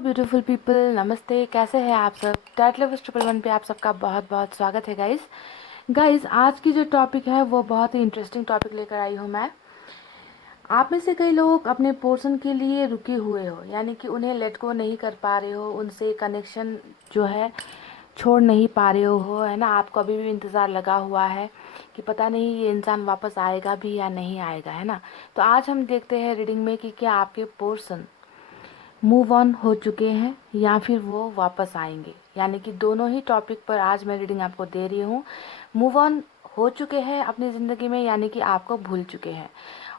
Beautiful people, नमस्ते। कैसे हैं आप सब? टैट लवर्स 111 पे आप सबका बहुत बहुत स्वागत है गाइस। आज की जो टॉपिक है वो बहुत ही इंटरेस्टिंग टॉपिक लेकर आई हूँ मैं। आप में से कई लोग अपने पोर्शन के लिए रुके हुए हो, यानी कि उन्हें लेट गो नहीं कर पा रहे हो, उनसे कनेक्शन जो है छोड़ नहीं पा रहे हो, है ना। आपको अभी भी इंतज़ार लगा हुआ है कि पता नहीं ये इंसान वापस आएगा भी या नहीं आएगा, है ना। तो आज हम देखते हैं रीडिंग में कि क्या आपके पोर्शन मूव ऑन हो चुके हैं या फिर वो वापस आएंगे। यानी कि दोनों ही टॉपिक पर आज मैं रीडिंग आपको दे रही हूँ। मूव ऑन हो चुके हैं अपनी ज़िंदगी में, यानी कि आपको भूल चुके हैं,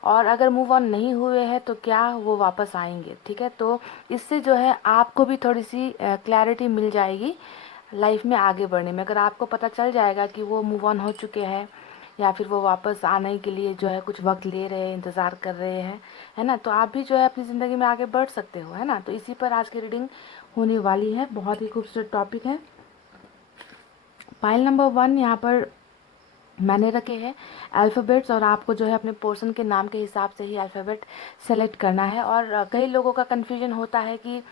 और अगर मूव ऑन नहीं हुए हैं तो क्या वो वापस आएंगे। ठीक है, तो इससे जो है आपको भी थोड़ी सी क्लैरिटी मिल जाएगी लाइफ में आगे बढ़ने में। अगर आपको पता चल जाएगा कि वो मूव ऑन हो चुके हैं या फिर वो वापस आने के लिए जो है कुछ वक्त ले रहे हैं, इंतज़ार कर रहे हैं, है ना, तो आप भी जो है अपनी ज़िंदगी में आगे बढ़ सकते हो, है ना। तो इसी पर आज की रीडिंग होने वाली है। बहुत ही खूबसूरत टॉपिक है। पाइल नंबर 1 यहाँ पर मैंने रखे हैं अल्फ़ाबेट्स, और आपको जो है अपने पोर्शन के नाम के हिसाब से ही अल्फ़ाबेट सेलेक्ट करना है। और कई लोगों का कन्फ्यूजन होता है कि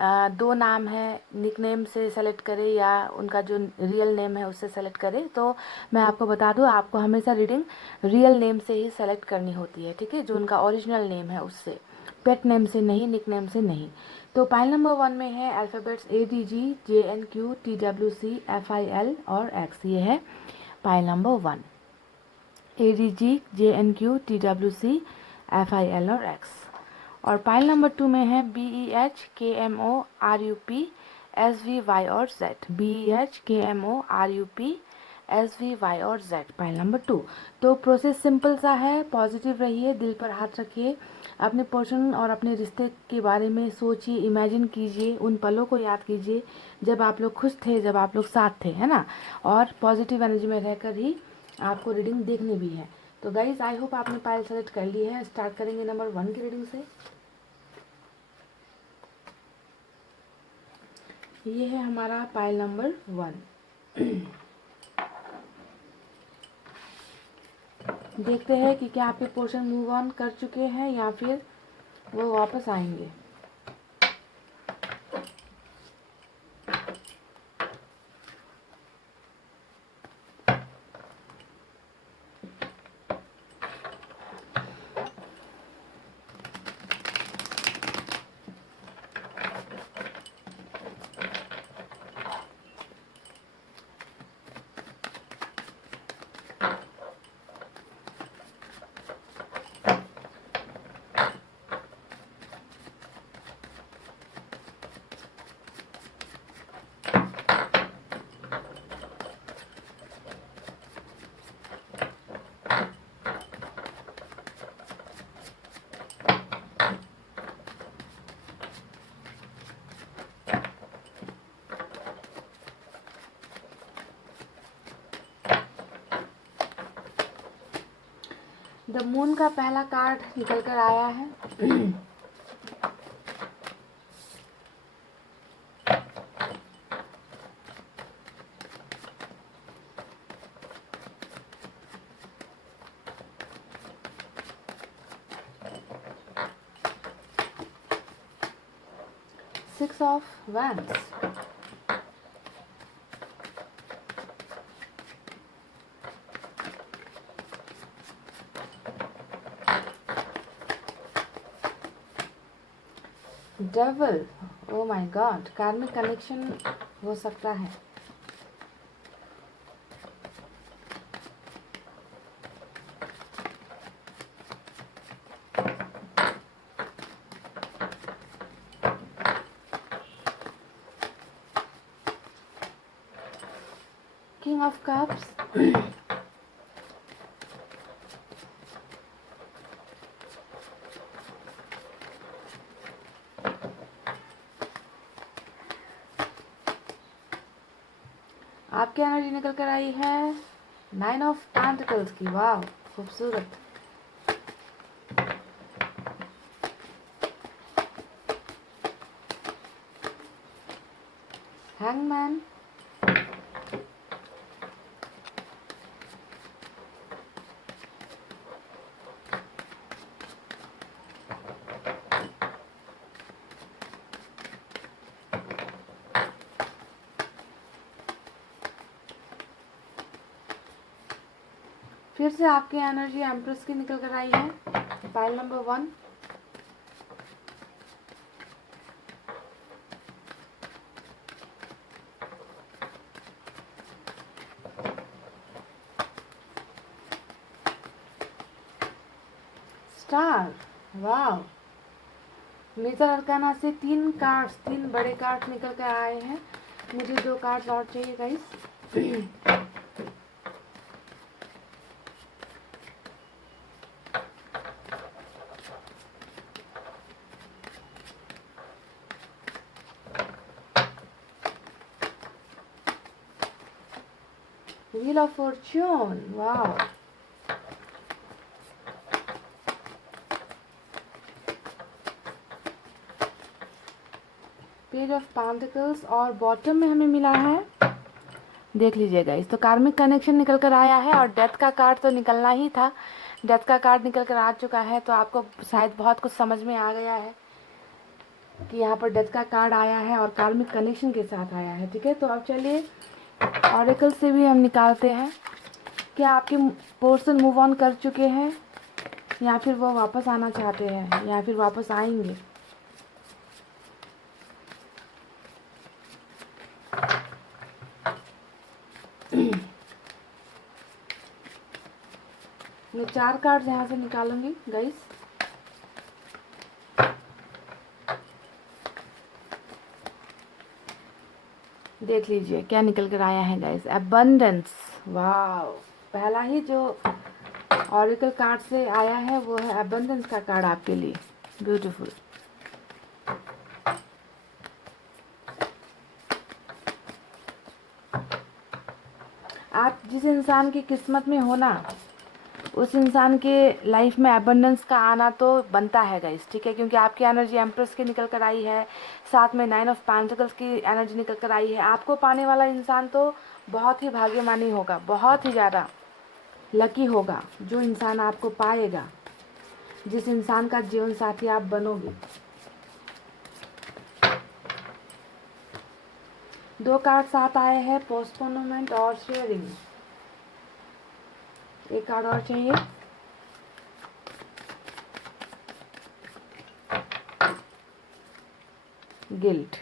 दो नाम है, निकनेम से सेलेक्ट करें या उनका जो रियल नेम है उससे सेलेक्ट करें। तो मैं आपको बता दूं, आपको हमेशा रीडिंग रियल नेम से ही सेलेक्ट करनी होती है, ठीक है, जो उनका ओरिजिनल नेम है उससे, पेट नेम से नहीं, निकनेम से नहीं। तो पाइल नंबर 1 में है alphabets ADG JNQ TWC FIL और X। ये है pile number 1, ADG JNQ TWC FIL और X। और पाइल नंबर 2 में है BEHKMORUPSVY और Z, BEHKMORUPSVY और Z, पाइल नंबर 2। तो प्रोसेस सिंपल सा है, पॉजिटिव रहिए, दिल पर हाथ रखिए, अपने पर्सन और अपने रिश्ते के बारे में सोचिए, इमेजिन कीजिए, उन पलों को याद कीजिए जब आप लोग खुश थे, जब आप लोग साथ थे, है ना। और पॉजिटिव एनर्जी में रहकर ही आपको रीडिंग देखनी भी है। तो गाइज, आई होप आपने पाइल सेलेक्ट कर ली है। स्टार्ट करेंगे नंबर 1 की रीडिंग से। ये है हमारा पाइल नंबर 1। देखते हैं कि क्या आपके पोर्शन मूव ऑन कर चुके हैं या फिर वो वापस आएंगे। द मून का पहला कार्ड निकल कर आया है। 6 of wands, devil, oh my God, karmic connection हो सकता है। किंग ऑफ कप्स, आपकी एनर्जी निकल कर आई है 9 ऑफ पेंटिकल्स की। वाह, खूबसूरत। हैंगमैन, फिर से आपकी एनर्जी एम्प्रेस की निकल कर आई है, पाइल नंबर 1। स्टार, वाह। मेजर अरकाना से 3 कार्ड्स, 3 बड़े कार्ड्स निकल कर आए हैं। मुझे 2 कार्ड्स और चाहिए गाइस। व्हील ऑफ फॉर्च्यून, वाह। पेज ऑफ पेंटिकल्स और बॉटम में हमें मिला है, देख लीजिएगा इस तो कार्मिक कनेक्शन निकल कर आया है, और डेथ का कार्ड तो निकलना ही था। डेथ का कार्ड निकल कर आ चुका है, तो आपको शायद बहुत कुछ समझ में आ गया है कि यहाँ पर डेथ का कार्ड आया है और कार्मिक कनेक्शन के साथ आया है। ठीक है, तो अब चलिए ऑरेकल से भी हम निकालते हैं। क्या आपके पर्सन मूव ऑन कर चुके हैं, या फिर वो वापस आना चाहते हैं, या फिर वापस आएंगे? मैं 4 कार्ड्स यहाँ से निकालूंगी गाइस। देख लीजिए क्या निकल कर आया है गाइस, एबंडेंस, वाह। पहला ही जो ऑरेकल कार्ड से आया है वो है एबंडेंस का कार्ड आपके लिए, ब्यूटीफुल। आप जिस इंसान की किस्मत में हो ना, उस इंसान के लाइफ में एबंडेंस का आना तो बनता है गाइस। ठीक है, क्योंकि आपकी एनर्जी एम्प्रेस की निकल कर आई है, साथ में 9 ऑफ पेंटिकल्स की एनर्जी निकल कर आई है। आपको पाने वाला इंसान तो बहुत ही भाग्यमानी होगा, बहुत ही ज़्यादा लकी होगा जो इंसान आपको पाएगा, जिस इंसान का जीवन साथी आप बनोगे। 2 कार्ड साथ आए हैं, पोस्टपोनमेंट और शेयरिंग। एक कार्ड और चाहिए। गिल्ट।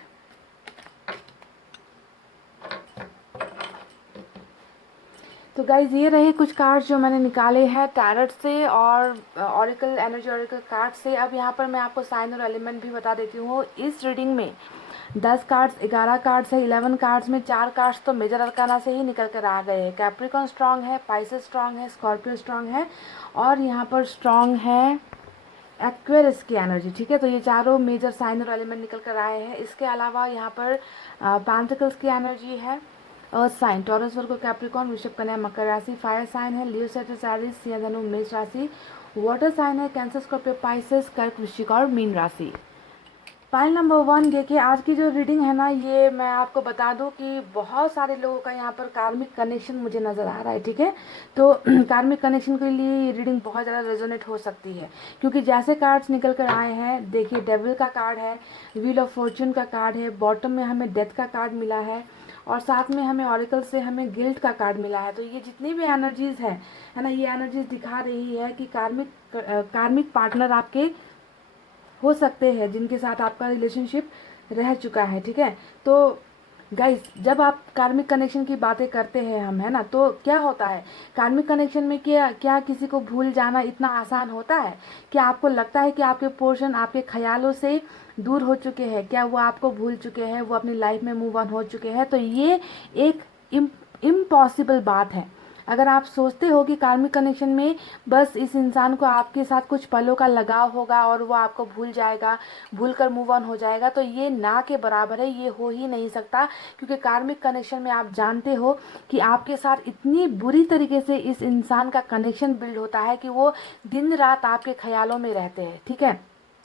तो गाइज ये रहे कुछ कार्ड्स जो मैंने निकाले हैं टैरट से और ऑरेकल एनर्जी ऑरेकल कार्ड से। अब यहाँ पर मैं आपको साइन और एलिमेंट भी बता देती हूँ। इस रीडिंग में 10 कार्ड्स, 11 कार्ड्स है, 11 कार्ड्स में 4 कार्ड्स तो मेजर अरकाना से ही निकल कर आ गए हैं। कैप्रिकॉन स्ट्रांग है, पाइसेस स्ट्रांग है, स्कॉर्पियो स्ट्रांग है, और यहाँ पर स्ट्रांग है एक्वेरियस की एनर्जी। ठीक है, तो ये चारों मेजर साइन और एलिमेंट निकल कर आए हैं। इसके अलावा यहाँ पर पेंटिकल्स की एनर्जी है, अर्थ साइन, टॉरस, वर्गो, कैप्रिकॉन, वृषभ, कन्या, मकर राशि। फायर साइन है लियो, सैजिटेरियस, सिंह, धनु, मेष राशि। वाटर साइन है कैंसर, स्कॉर्पियो, पाइसेस, कर्क, वृश्चिक और मीन राशि। पाइल नंबर 1 देखिए, आज की जो रीडिंग है ना, ये मैं आपको बता दूं कि बहुत सारे लोगों का यहाँ पर कार्मिक कनेक्शन मुझे नज़र आ रहा है। ठीक है, तो कार्मिक कनेक्शन के लिए ये रीडिंग बहुत ज़्यादा रेजोनेट हो सकती है, क्योंकि जैसे कार्ड्स निकल कर आए हैं, देखिए डेविल का कार्ड है, व्हील ऑफ फॉर्च्यून का कार्ड है, बॉटम में हमें डेथ का कार्ड मिला है, और साथ में हमें ऑरेकल से हमें गिल्ट का कार्ड मिला है। तो ये जितनी भी एनर्जीज़ है ना, ये एनर्जीज दिखा रही है कि कार्मिक पार्टनर आपके हो सकते हैं, जिनके साथ आपका रिलेशनशिप रह चुका है। ठीक है, तो गाइस जब आप कार्मिक कनेक्शन की बातें करते हैं हम, है ना, तो क्या होता है कार्मिक कनेक्शन में, क्या क्या किसी को भूल जाना इतना आसान होता है? क्या आपको लगता है कि आपके पोर्शन आपके ख्यालों से दूर हो चुके हैं? क्या वो आपको भूल चुके हैं, वो अपनी लाइफ में मूव ऑन हो चुके हैं? तो ये एक इम्पॉसिबल बात है। अगर आप सोचते हो कि कार्मिक कनेक्शन में बस इस इंसान को आपके साथ कुछ पलों का लगाव होगा और वो आपको भूल जाएगा, भूल कर मूव ऑन हो जाएगा, तो ये ना के बराबर है, ये हो ही नहीं सकता। क्योंकि कार्मिक कनेक्शन में आप जानते हो कि आपके साथ इतनी बुरी तरीके से इस इंसान का कनेक्शन बिल्ड होता है कि वो दिन रात आपके ख्यालों में रहते हैं। ठीक है,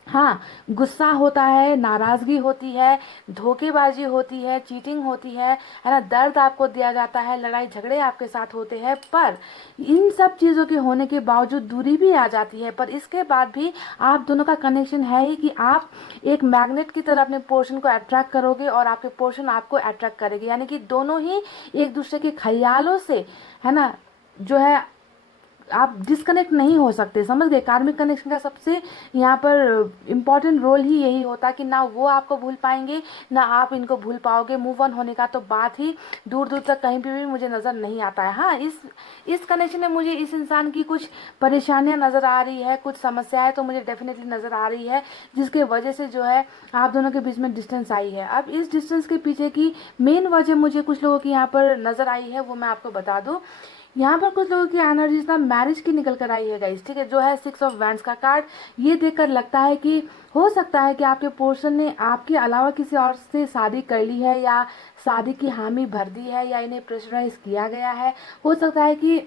हाँ, गुस्सा होता है, नाराज़गी होती है, धोखेबाजी होती है, चीटिंग होती है ना, दर्द आपको दिया जाता है, लड़ाई झगड़े आपके साथ होते हैं, पर इन सब चीज़ों के होने के बावजूद दूरी भी आ जाती है। पर इसके बाद भी आप दोनों का कनेक्शन है ही कि आप एक मैग्नेट की तरह अपने पोर्शन को अट्रैक्ट करोगे और आपके पोर्शन आपको अट्रैक्ट करेगी। यानी कि दोनों ही एक दूसरे के ख्यालों से, है ना, जो है आप डिस्कनेक्ट नहीं हो सकते, समझ गए। कार्मिक कनेक्शन का सबसे यहाँ पर इम्पॉर्टेंट रोल ही यही होता है कि ना वो आपको भूल पाएंगे ना आप इनको भूल पाओगे। मूव ऑन होने का तो बात ही दूर दूर तक कहीं पे भी मुझे नज़र नहीं आता है। हाँ, इस कनेक्शन में मुझे इस इंसान की कुछ परेशानियां नज़र आ रही है, कुछ समस्याएं तो मुझे डेफिनेटली नज़र आ रही है, जिसके वजह से जो है आप दोनों के बीच में डिस्टेंस आई है। अब इस डिस्टेंस के पीछे की मेन वजह मुझे कुछ लोगों की यहाँ पर नज़र आई है, वो मैं आपको बता दूँ। यहाँ पर कुछ लोगों की एनर्जीज ना मैरिज की निकल कर आई है गाइस, ठीक है, जो है 6 ऑफ वैंड्स का कार्ड। ये देखकर लगता है कि हो सकता है कि आपके पर्सन ने आपके अलावा किसी और से शादी कर ली है, या शादी की हामी भर दी है, या इन्हें प्रेशराइज किया गया है। हो सकता है कि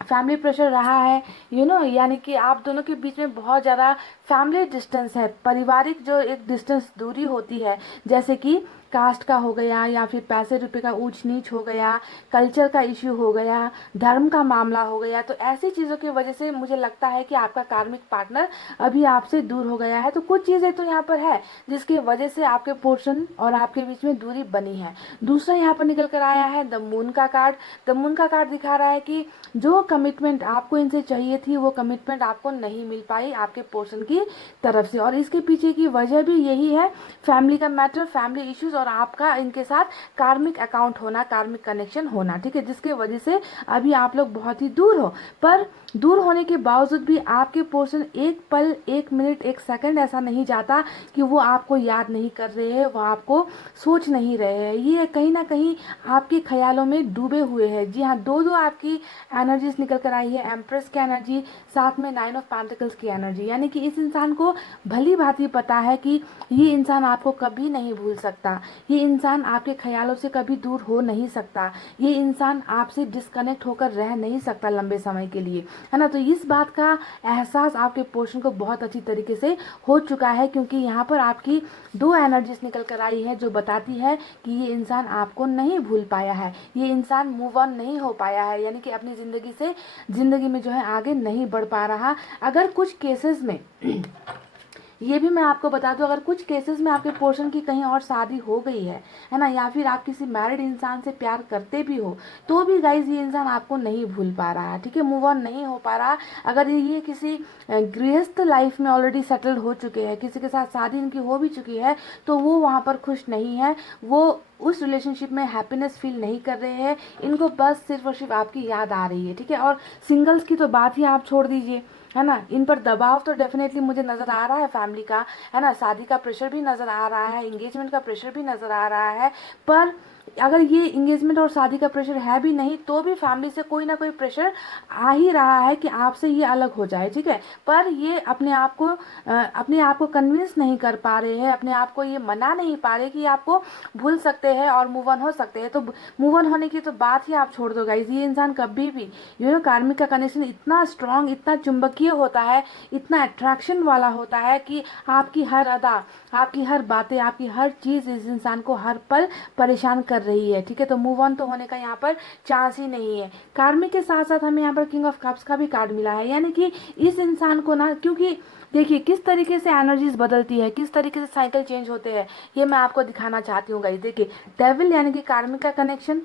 फैमिली प्रेशर रहा है, यानी कि आप दोनों के बीच में बहुत ज़्यादा फैमिली डिस्टेंस है, पारिवारिक जो एक डिस्टेंस दूरी होती है, जैसे कि कास्ट का हो गया, या फिर पैसे रुपए का ऊंच नीच हो गया, कल्चर का इश्यू हो गया, धर्म का मामला हो गया। तो ऐसी चीज़ों की वजह से मुझे लगता है कि आपका कार्मिक पार्टनर अभी आपसे दूर हो गया है। तो कुछ चीज़ें तो यहाँ पर है जिसकी वजह से आपके पोर्शन और आपके बीच में दूरी बनी है। दूसरा यहाँ पर निकल कर आया है द मून का कार्ड। द मून का कार्ड दिखा रहा है कि जो कमिटमेंट आपको इनसे चाहिए थी वो कमिटमेंट आपको नहीं मिल पाई आपके पोर्शन की तरफ से, और इसके पीछे की वजह भी यही है, फैमिली का मैटर, फैमिली इश्यूज, और आपका इनके साथ कार्मिक अकाउंट होना, कार्मिक कनेक्शन होना, ठीक है, जिसके वजह से अभी आप लोग बहुत ही दूर हो। पर दूर होने के बावजूद भी आपके पोर्शन एक पल, एक मिनट, एक सेकंड ऐसा नहीं जाता कि वो आपको याद नहीं कर रहे हैं, वो आपको सोच नहीं रहे हैं। ये कहीं ना कहीं आपके ख्यालों में डूबे हुए हैं। जी हाँ, दो दो आपकी एनर्जीज निकल कर आई है, एम्प्रेस की एनर्जी, साथ में 9 ऑफ पेंटिकल्स की एनर्जी, यानी कि इस इंसान को भली भांति पता है कि ये इंसान आपको कभी नहीं भूल सकता, ये इंसान आपके ख्यालों से कभी दूर हो नहीं सकता, ये इंसान आपसे डिस्कनेक्ट होकर रह नहीं सकता लंबे समय के लिए, है ना। तो इस बात का एहसास आपके पोर्शन को बहुत अच्छी तरीके से हो चुका है, क्योंकि यहाँ पर आपकी दो एनर्जीज निकल कर आई है जो बताती है कि ये इंसान आपको नहीं भूल पाया है, ये इंसान मूव ऑन नहीं हो पाया है, यानी कि अपनी जिंदगी में जो है आगे नहीं बढ़ पा रहा। अगर कुछ केसेस में ये भी मैं आपको बता दूं, अगर कुछ केसेस में आपके पोर्शन की कहीं और शादी हो गई है ना, या फिर आप किसी मैरिड इंसान से प्यार करते भी हो, तो भी गाइज ये इंसान आपको नहीं भूल पा रहा है, ठीक है, मूव ऑन नहीं हो पा रहा। अगर ये किसी गृहस्थ लाइफ में ऑलरेडी सेटल्ड हो चुके हैं, किसी के साथ शादी इनकी हो भी चुकी है, तो वो वहाँ पर खुश नहीं है, वो उस रिलेशनशिप में हैप्पीनेस फील नहीं कर रहे हैं, इनको बस सिर्फ और सिर्फ आपकी याद आ रही है, ठीक है। और सिंगल्स की तो बात ही आप छोड़ दीजिए, है ना, इन पर दबाव तो डेफिनेटली मुझे नज़र आ रहा है फैमिली का, है ना, शादी का प्रेशर भी नज़र आ रहा है, इंगेजमेंट का प्रेशर भी नज़र आ रहा है। पर अगर ये इंगेजमेंट और शादी का प्रेशर है भी नहीं, तो भी फैमिली से कोई ना कोई प्रेशर आ ही रहा है कि आपसे ये अलग हो जाए, ठीक है। पर ये अपने आप को कन्विंस नहीं कर पा रहे हैं, अपने आप को ये मना नहीं पा रहे कि आपको भूल सकते हैं और मूव ऑन हो सकते हैं। तो मूव ऑन होने की तो बात ही आप छोड़ दो गाइज, ये इंसान कभी भी कार्मिक का कनेक्शन इतना स्ट्रांग, इतना चुंबकीय होता है, इतना अट्रैक्शन वाला होता है कि आपकी हर अदा, आपकी हर बातें, आपकी हर चीज़ इस इंसान को हर पल परेशान कर रही है, ठीक है। तो मूव ऑन तो होने का यहाँ पर चांस ही नहीं है। कार्मिक के साथ साथ हमें यहाँ पर किंग ऑफ कप्स का भी कार्ड मिला है, यानी कि इस इंसान को ना, क्योंकि देखिए किस तरीके से एनर्जीज बदलती है, किस तरीके से साइकिल चेंज होते हैं, ये मैं आपको दिखाना चाहती हूँ गाइस। देखिए डेविल यानी कि कार्मिक का कनेक्शन,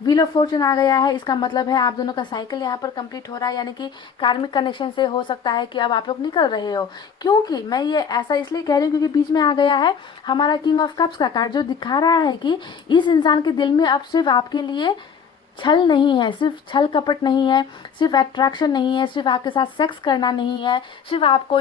व्हील ऑफ फॉर्चून आ गया है, इसका मतलब है आप दोनों का साइकिल यहाँ पर कंप्लीट हो रहा है, यानी कि कार्मिक कनेक्शन से हो सकता है कि अब आप लोग निकल रहे हो। क्योंकि मैं ये ऐसा इसलिए कह रही हूँ क्योंकि बीच में आ गया है हमारा किंग ऑफ कप्स का कार्ड, जो दिखा रहा है कि इस इंसान के दिल में अब सिर्फ आपके लिए छल नहीं है, सिर्फ छल कपट नहीं है, सिर्फ अट्रैक्शन नहीं है, सिर्फ आपके साथ सेक्स करना नहीं है, सिर्फ आपको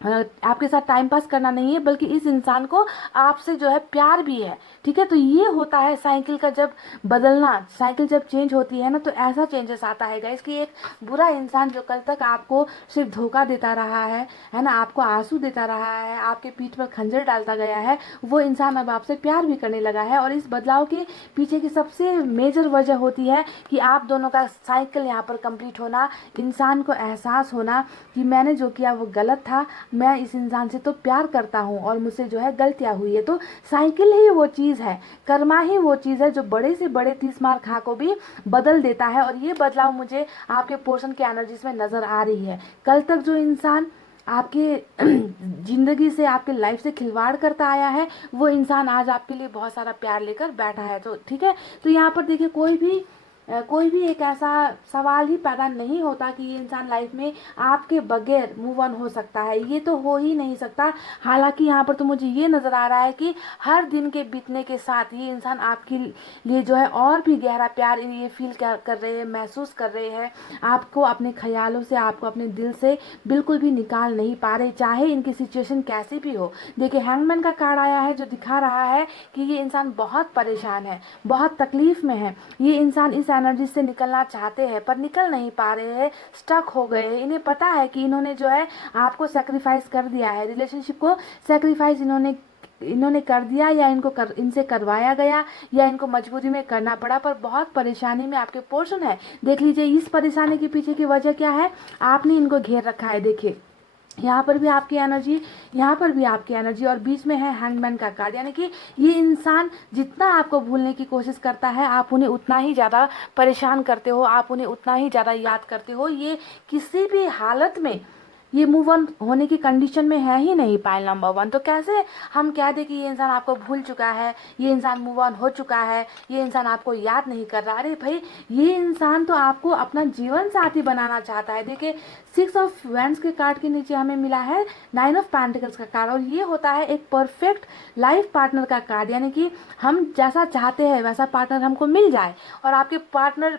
आपके साथ टाइम पास करना नहीं है, बल्कि इस इंसान को आपसे जो है प्यार भी है, ठीक है। तो ये होता है साइकिल का जब बदलना, साइकिल जब चेंज होती है ना, तो ऐसा चेंजेस आता है गाइस कि एक बुरा इंसान जो कल तक आपको सिर्फ धोखा देता रहा है ना, आपको आंसू देता रहा है, आपके पीठ पर खंजर डालता गया है, वो इंसान अब आपसे प्यार भी करने लगा है। और इस बदलाव के पीछे की सबसे मेजर वजह होती है कि आप दोनों का साइकिल यहाँ पर कंप्लीट होना, इंसान को एहसास होना कि मैंने जो किया वो गलत था, मैं इस इंसान से तो प्यार करता हूँ और मुझसे जो है गलतियाँ हुई है। तो साइकिल ही वो चीज़ है, कर्मा ही वो चीज़ है जो बड़े से बड़े 30 मार खा को भी बदल देता है। और ये बदलाव मुझे आपके पोर्शन की एनर्जीज में नज़र आ रही है। कल तक जो इंसान आपके ज़िंदगी से, आपके लाइफ से खिलवाड़ करता आया है, वो इंसान आज आपके लिए बहुत सारा प्यार लेकर बैठा है। तो ठीक है, तो यहाँ पर देखिए कोई भी कोई भी एक ऐसा सवाल ही पैदा नहीं होता कि ये इंसान लाइफ में आपके बगैर मूव ऑन हो सकता है, ये तो हो ही नहीं सकता। हालांकि यहाँ पर तो मुझे ये नज़र आ रहा है कि हर दिन के बीतने के साथ ये इंसान आपके लिए जो है और भी गहरा प्यार ये फील कर रहे हैं, महसूस कर रहे हैं। आपको अपने ख्यालों से, आपको अपने दिल से बिल्कुल भी निकाल नहीं पा रहे, चाहे इनकी सिचुएशन कैसी भी हो। देखिए हैंगमैन का कार्ड आया है जो दिखा रहा है कि ये इंसान बहुत परेशान है, बहुत तकलीफ में है। ये इंसान इस एनर्जी से निकलना चाहते हैं पर निकल नहीं पा रहे हैं, स्टक हो गए हैं। इन्हें पता है कि इन्होंने जो है आपको सेक्रीफाइस कर दिया है, रिलेशनशिप को सेक्रीफाइस इन्होंने कर दिया, या इनसे करवाया गया, या इनको मजबूरी में करना पड़ा, पर बहुत परेशानी में आपके पोर्शन है। देख लीजिए इस परेशानी के पीछे की वजह क्या है, आपने इनको घेर रखा है। देखिए यहाँ पर भी आपकी एनर्जी, यहाँ पर भी आपकी एनर्जी, और बीच में है हैंगमैन का कार्ड। यानी कि ये इंसान जितना आपको भूलने की कोशिश करता है, आप उन्हें उतना ही ज़्यादा परेशान करते हो, आप उन्हें उतना ही ज़्यादा याद करते हो। ये किसी भी हालत में ये मूव ऑन होने की कंडीशन में है ही नहीं, पाइल नंबर 1। तो कैसे हम कह दें कि ये इंसान आपको भूल चुका है, ये इंसान मूव ऑन हो चुका है, ये इंसान आपको याद नहीं कर रहा। अरे भाई, ये इंसान तो आपको अपना जीवन साथी बनाना चाहता है। देखिए 6 ऑफ वैंड्स के कार्ड के नीचे हमें मिला है 9 ऑफ पेंटिकल्स का कार्ड, और ये होता है एक परफेक्ट लाइफ पार्टनर का कार्ड। यानी कि हम जैसा चाहते हैं वैसा पार्टनर हमको मिल जाए, और आपके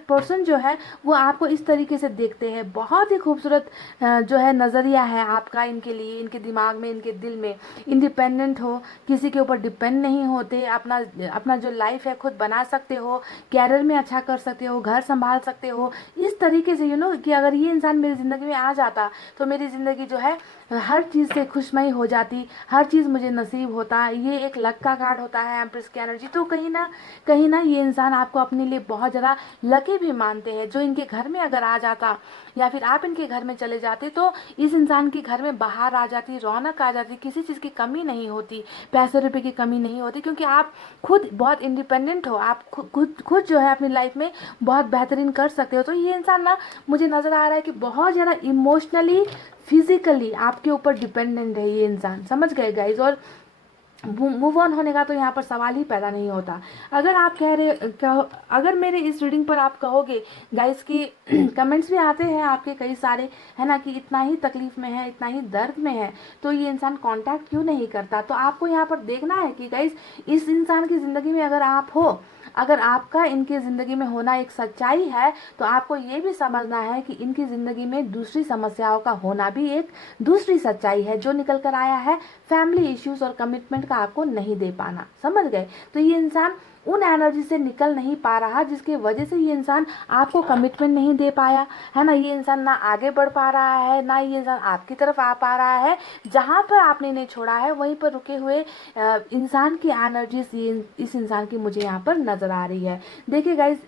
पर्सन जो है वो आपको इस तरीके से देखते हैं। बहुत ही खूबसूरत जो है नज़रिया है आपका इनके लिए, इनके दिमाग में, इनके दिल में। इंडिपेंडेंट हो, किसी के ऊपर डिपेंड नहीं होते, अपना जो लाइफ है खुद बना सकते हो, कैरियर में अच्छा कर सकते हो, घर संभाल सकते हो। इस तरीके से कि अगर ये इंसान मेरी ज़िंदगी में आ जाता तो मेरी ज़िंदगी जो है हर चीज़ से खुशमयी हो जाती, हर चीज़ मुझे नसीब होता। ये एक लक का कार्ड होता है, एम्प्रेस की एनर्जी। तो कहीं ना ये इंसान आपको अपने लिए बहुत ज़्यादा लकी भी मानते हैं। जो इनके घर में अगर आ जाता, या फिर आप इनके घर में चले जाते, तो इस इंसान के घर में बाहर आ जाती, रौनक आ जाती, किसी चीज़ की कमी नहीं होती, पैसे रुपए की कमी नहीं होती, क्योंकि आप खुद बहुत इंडिपेंडेंट हो, आप खुद जो है अपनी लाइफ में बहुत बेहतरीन कर सकते हो। तो ये इंसान ना, मुझे नज़र आ रहा है कि बहुत ज़्यादा इमोशनली, फिजिकली आपके ऊपर डिपेंडेंट है ये इंसान। समझ गए गाइज? और मूव ऑन होने का तो यहाँ पर सवाल ही पैदा नहीं होता। अगर आप अगर मेरे इस रीडिंग पर आप कहोगे गाइस कि कमेंट्स भी आते हैं आपके कई सारे, है ना, कि इतना ही तकलीफ में है, इतना ही दर्द में है, तो ये इंसान कांटेक्ट क्यों नहीं करता। तो आपको यहाँ पर देखना है कि गाइस इस इंसान की ज़िंदगी में अगर आप हो, अगर आपका इनकी ज़िंदगी में होना एक सच्चाई है, तो आपको ये भी समझना है कि इनकी ज़िंदगी में दूसरी समस्याओं का होना भी एक दूसरी सच्चाई है। जो निकल कर आया है फैमिली इश्यूज और कमिटमेंट का आपको नहीं दे पाना। समझ गए? तो ये इंसान उन एनर्जी से निकल नहीं पा रहा जिसकी वजह से ये इंसान आपको कमिटमेंट नहीं दे पाया, है ना। ये इंसान ना आगे बढ़ पा रहा है, ना ये इंसान आपकी तरफ आ पा रहा है। जहाँ पर आपने इन्हें छोड़ा है वहीं पर रुके हुए इंसान की एनर्जी इस इंसान की मुझे यहाँ पर नज़र आ रही है। देखिए गाइज,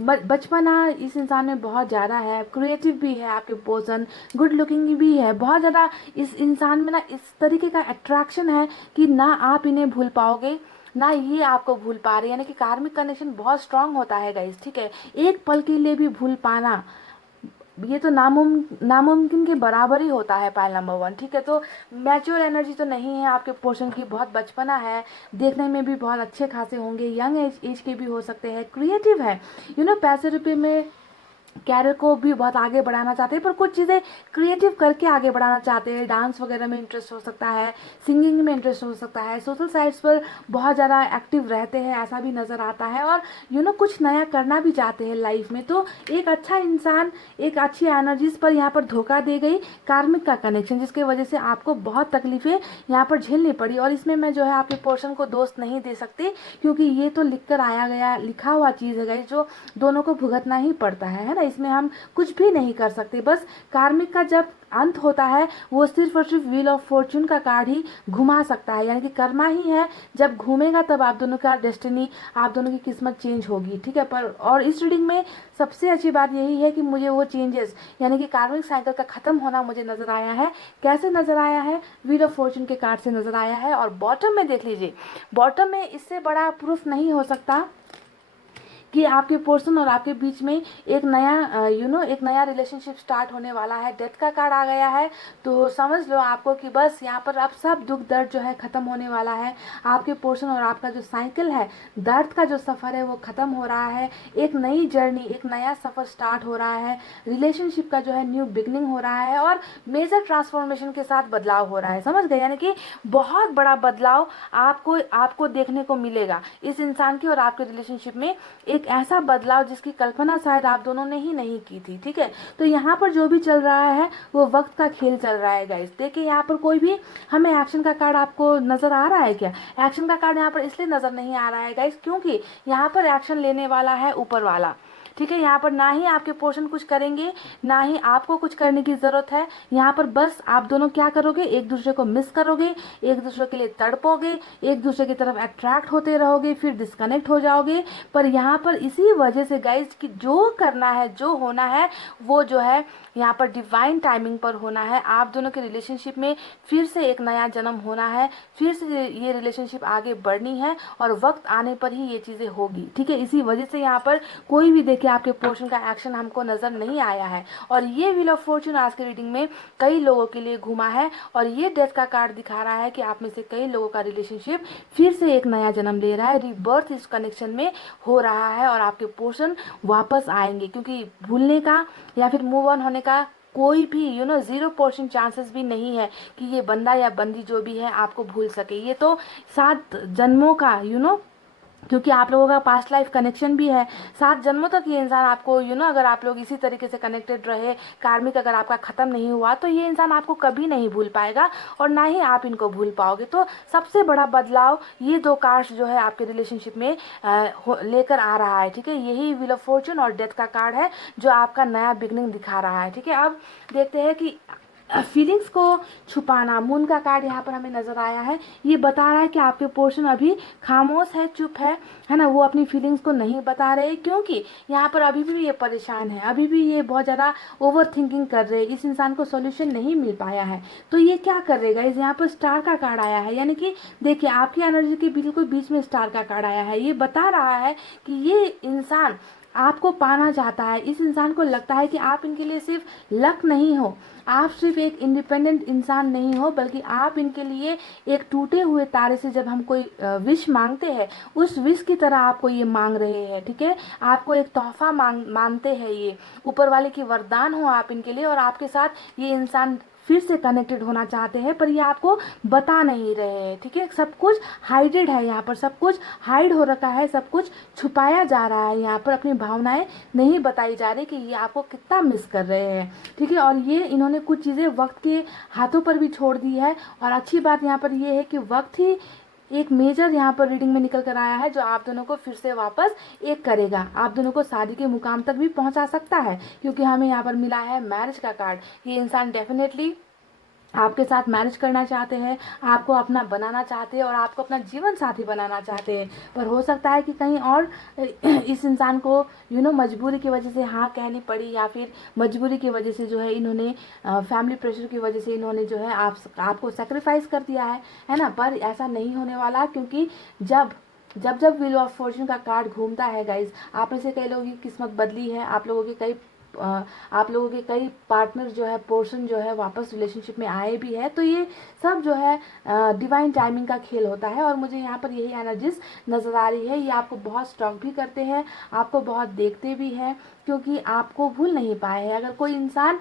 बचपना इस इंसान में बहुत ज़्यादा है, क्रिएटिव भी है आपके पर्सन, गुड लुकिंग भी है, बहुत ज़्यादा इस इंसान में ना इस तरीके का अट्रैक्शन है कि ना आप इन्हें भूल पाओगे, ना ये आपको भूल पा रहे। यानी कि कार्मिक कनेक्शन बहुत स्ट्रांग होता है गाइस, ठीक है। एक पल के लिए भी भूल पाना, ये तो नामुमकिन के बराबर ही होता है, पाइल नंबर 1, ठीक है। तो मैच्योर एनर्जी तो नहीं है आपके पोर्शन की, बहुत बचपना है, देखने में भी बहुत अच्छे खासे होंगे, यंग एज के भी हो सकते हैं, क्रिएटिव है, पैसे रुपये में कैरियर को भी बहुत आगे बढ़ाना चाहते हैं, पर कुछ चीज़ें क्रिएटिव करके आगे बढ़ाना चाहते हैं। डांस वगैरह में इंटरेस्ट हो सकता है, सिंगिंग में इंटरेस्ट हो सकता है, सोशल साइट्स पर बहुत ज़्यादा एक्टिव रहते हैं, ऐसा भी नज़र आता है। और कुछ नया करना भी चाहते हैं लाइफ में। तो एक अच्छा इंसान, एक अच्छी एनर्जीज पर यहाँ पर धोखा दे गई कार्मिक का कनेक्शन, जिसकी वजह से आपको बहुत तकलीफें यहाँ पर झेलनी पड़ी। और इसमें मैं जो है आपके पोर्शन को दोस्त नहीं दे सकती, क्योंकि ये तो लिखा हुआ चीज़ है गाइस, जो दोनों को भुगतना ही पड़ता है ना। इसमें हम कुछ भी नहीं कर सकते। बस कार्मिक का जब अंत होता है वो सिर्फ और सिर्फ व्हील ऑफ फॉर्चून का कार्ड ही घुमा सकता है, यानी कि कर्मा ही है, जब घूमेगा तब आप दोनों का डेस्टिनी, आप दोनों की किस्मत चेंज होगी, ठीक है। पर और इस रीडिंग में सबसे अच्छी बात यही है कि मुझे वो चेंजेस, यानी कि कार्मिक साइकिल का खत्म होना मुझे नजर आया है। कैसे नजर आया है? व्हील ऑफ फॉर्चून के कार्ड से नजर आया है। और बॉटम में देख लीजिए, बॉटम में इससे बड़ा प्रूफ नहीं हो सकता कि आपके पर्सन और आपके बीच में एक नया एक नया रिलेशनशिप स्टार्ट होने वाला है। डेथ का कार्ड आ गया है, तो समझ लो आपको कि बस यहाँ पर अब सब दुख दर्द जो है ख़त्म होने वाला है। आपके पर्सन और आपका जो साइकिल है, दर्द का जो सफ़र है वो ख़त्म हो रहा है। एक नई जर्नी, एक नया सफ़र स्टार्ट हो रहा है। रिलेशनशिप का जो है न्यू बिगनिंग हो रहा है और मेजर ट्रांसफॉर्मेशन के साथ बदलाव हो रहा है। समझ गए? यानी कि बहुत बड़ा बदलाव आपको आपको देखने को मिलेगा इस इंसान की और आपके रिलेशनशिप में। एक ऐसा बदलाव जिसकी कल्पना शायद आप दोनों ने ही नहीं की थी। ठीक है, तो यहाँ पर जो भी चल रहा है वो वक्त का खेल चल रहा है गाइस। देखिए यहाँ पर कोई भी हमें एक्शन का कार्ड आपको नजर आ रहा है क्या? एक्शन का कार्ड यहाँ पर इसलिए नजर नहीं आ रहा है गाइस क्योंकि यहाँ पर एक्शन लेने वाला है ऊपर वाला। ठीक है, यहाँ पर ना ही आपके पोर्शन कुछ करेंगे, ना ही आपको कुछ करने की ज़रूरत है। यहाँ पर बस आप दोनों क्या करोगे, एक दूसरे को मिस करोगे, एक दूसरे के लिए तड़पोगे, एक दूसरे की तरफ अट्रैक्ट होते रहोगे, फिर डिस्कनेक्ट हो जाओगे। पर यहाँ पर इसी वजह से गाइज कि जो करना है, जो होना है, वो जो है यहाँ पर डिवाइन टाइमिंग पर होना है। आप दोनों के रिलेशनशिप में फिर से एक नया जन्म होना है, फिर से ये रिलेशनशिप आगे बढ़नी है और वक्त आने पर ही ये चीज़ें होगी। ठीक है, इसी वजह से यहाँ पर कोई भी देखिए आपके पोर्शन का एक्शन हमको नज़र नहीं आया है। और ये व्हील ऑफ फॉर्च्यून आज के रीडिंग में कई लोगों के लिए घुमा है और ये डेथ का कार्ड दिखा रहा है कि आप में से कई लोगों का रिलेशनशिप फिर से एक नया जन्म ले रहा है। रीबर्थ इस कनेक्शन में हो रहा है और आपके पोर्शन वापस आएंगे, क्योंकि भूलने का या फिर मूव ऑन होने का कोई भी 0% चांसेस भी नहीं है कि ये बंदा या बंदी जो भी है आपको भूल सके। ये तो 7 जन्मों का क्योंकि आप लोगों का पास्ट लाइफ कनेक्शन भी है। 7 जन्मों तक ये इंसान आपको अगर आप लोग इसी तरीके से कनेक्टेड रहे, कार्मिक अगर आपका ख़त्म नहीं हुआ, तो ये इंसान आपको कभी नहीं भूल पाएगा और ना ही आप इनको भूल पाओगे। तो सबसे बड़ा बदलाव ये 2 कार्ड्स जो है आपके रिलेशनशिप में लेकर आ रहा है। ठीक है, यही व्हील ऑफ फॉर्च्यून और डेथ का कार्ड है जो आपका नया बिगनिंग दिखा रहा है। ठीक है, अब देखते हैं कि फीलिंग्स को छुपाना, मून का कार्ड यहाँ पर हमें नजर आया है। ये बता रहा है कि आपके पोर्शन अभी खामोश है, चुप है ना, वो अपनी फीलिंग्स को नहीं बता रहे क्योंकि यहाँ पर अभी भी ये परेशान है, अभी भी ये बहुत ज़्यादा ओवर थिंकिंग कर रहे हैं। इस इंसान को सॉल्यूशन नहीं मिल पाया है, तो ये क्या करेगा? इस यहाँ पर स्टार का कार्ड आया है, यानी कि देखिए आपकी एनर्जी के बिल्कुल बीच में स्टार का कार्ड आया है। ये बता रहा है कि ये इंसान आपको पाना चाहता है। इस इंसान को लगता है कि आप इनके लिए सिर्फ लक नहीं हो, आप सिर्फ एक इंडिपेंडेंट इंसान नहीं हो, बल्कि आप इनके लिए एक टूटे हुए तारे से जब हम कोई विश मांगते हैं, उस विश की तरह आपको ये मांग रहे हैं। ठीक है, आपको एक तोहफा मानते हैं, ये ऊपर वाले की वरदान हो आप इनके लिए, और आपके साथ ये इंसान फिर से कनेक्टेड होना चाहते हैं, पर ये आपको बता नहीं रहे हैं। ठीक है, सब कुछ हाइडेड है, यहाँ पर सब कुछ हाइड हो रखा है, सब कुछ छुपाया जा रहा है। यहाँ पर अपनी भावनाएं नहीं बताई जा रही कि ये आपको कितना मिस कर रहे हैं। ठीक है, और ये इन्होंने कुछ चीज़ें वक्त के हाथों पर भी छोड़ दी है। और अच्छी बात यहाँ पर ये है कि वक्त ही एक मेजर यहाँ पर रीडिंग में निकल कर आया है जो आप दोनों को फिर से वापस एक करेगा, आप दोनों को शादी के मुकाम तक भी पहुंचा सकता है, क्योंकि हमें यहाँ पर मिला है मैरिज का कार्ड। ये इंसान डेफिनेटली आपके साथ मैरिज करना चाहते हैं, आपको अपना बनाना चाहते हैं और आपको अपना जीवन साथी बनाना चाहते हैं। पर हो सकता है कि कहीं और इस इंसान को मजबूरी की वजह से हाँ कहनी पड़ी, या फिर मजबूरी की वजह से जो है इन्होंने फैमिली प्रेशर की वजह से इन्होंने जो है आपको सेक्रीफाइस कर दिया है ना। पर ऐसा नहीं होने वाला, क्योंकि जब व्हील ऑफ फॉर्च्यून का कार्ड घूमता है गाइज, आप में से कई लोगों की किस्मत बदली है, आप लोगों के कई पार्टनर जो है, पोर्शन जो है वापस रिलेशनशिप में आए भी है। तो ये सब जो है डिवाइन टाइमिंग का खेल होता है और मुझे यहाँ पर यही एनर्जीज नज़र आ रही है। ये आपको बहुत स्टॉक भी करते हैं, आपको बहुत देखते भी हैं, क्योंकि आपको भूल नहीं पाए हैं। अगर कोई इंसान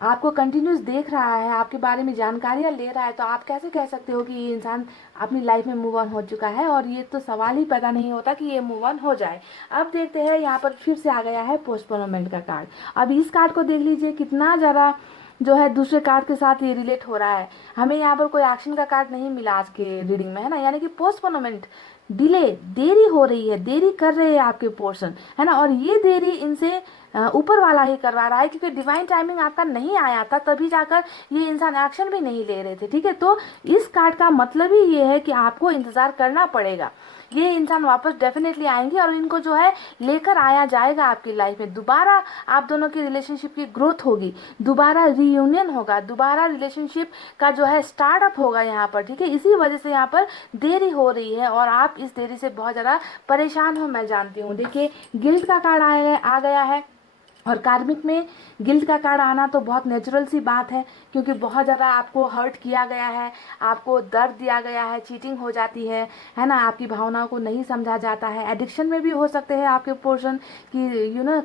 आपको कंटिन्यूस देख रहा है, आपके बारे में जानकारियाँ ले रहा है, तो आप कैसे कह सकते हो कि ये इंसान अपनी लाइफ में मूव ऑन हो चुका है? और ये तो सवाल ही पैदा नहीं होता कि ये मूव ऑन हो जाए। अब देखते हैं, यहाँ पर फिर से आ गया है पोस्टपोनमेंट का कार्ड। अब इस कार्ड को देख लीजिए कितना ज़्यादा जो है दूसरे कार्ड के साथ ये रिलेट हो रहा है। हमें यहाँ पर कोई एक्शन का कार्ड नहीं मिला आज के रीडिंग में, है ना, यानी कि पोस्टपोनमेंट, डिले, देरी हो रही है, देरी कर रहे हैं आपके पोर्शन, है ना। और ये देरी इनसे ऊपर वाला ही करवा रहा है, क्योंकि डिवाइन टाइमिंग आपका नहीं आया था, तभी जाकर ये इंसान एक्शन भी नहीं ले रहे थे। ठीक है, तो इस कार्ड का मतलब ही ये है कि आपको इंतजार करना पड़ेगा, ये इंसान वापस डेफिनेटली आएंगे और इनको जो है लेकर आया जाएगा आपकी लाइफ में। दोबारा आप दोनों की रिलेशनशिप की ग्रोथ होगी, दोबारा रीयूनियन होगा, दोबारा रिलेशनशिप का जो है स्टार्टअप होगा यहाँ पर, ठीक है। इसी वजह से यहाँ पर देरी हो रही है और आप इस देरी से बहुत ज़्यादा परेशान हो, मैं जानती हूँ। देखिए गिल्ट का कार्ड आ गया है और कार्मिक में गिल्ट का कार्ड आना तो बहुत नेचुरल सी बात है, क्योंकि बहुत ज़्यादा आपको हर्ट किया गया है, आपको दर्द दिया गया है, चीटिंग हो जाती है ना, आपकी भावनाओं को नहीं समझा जाता है। एडिक्शन में भी हो सकते हैं आपके पोर्शन कि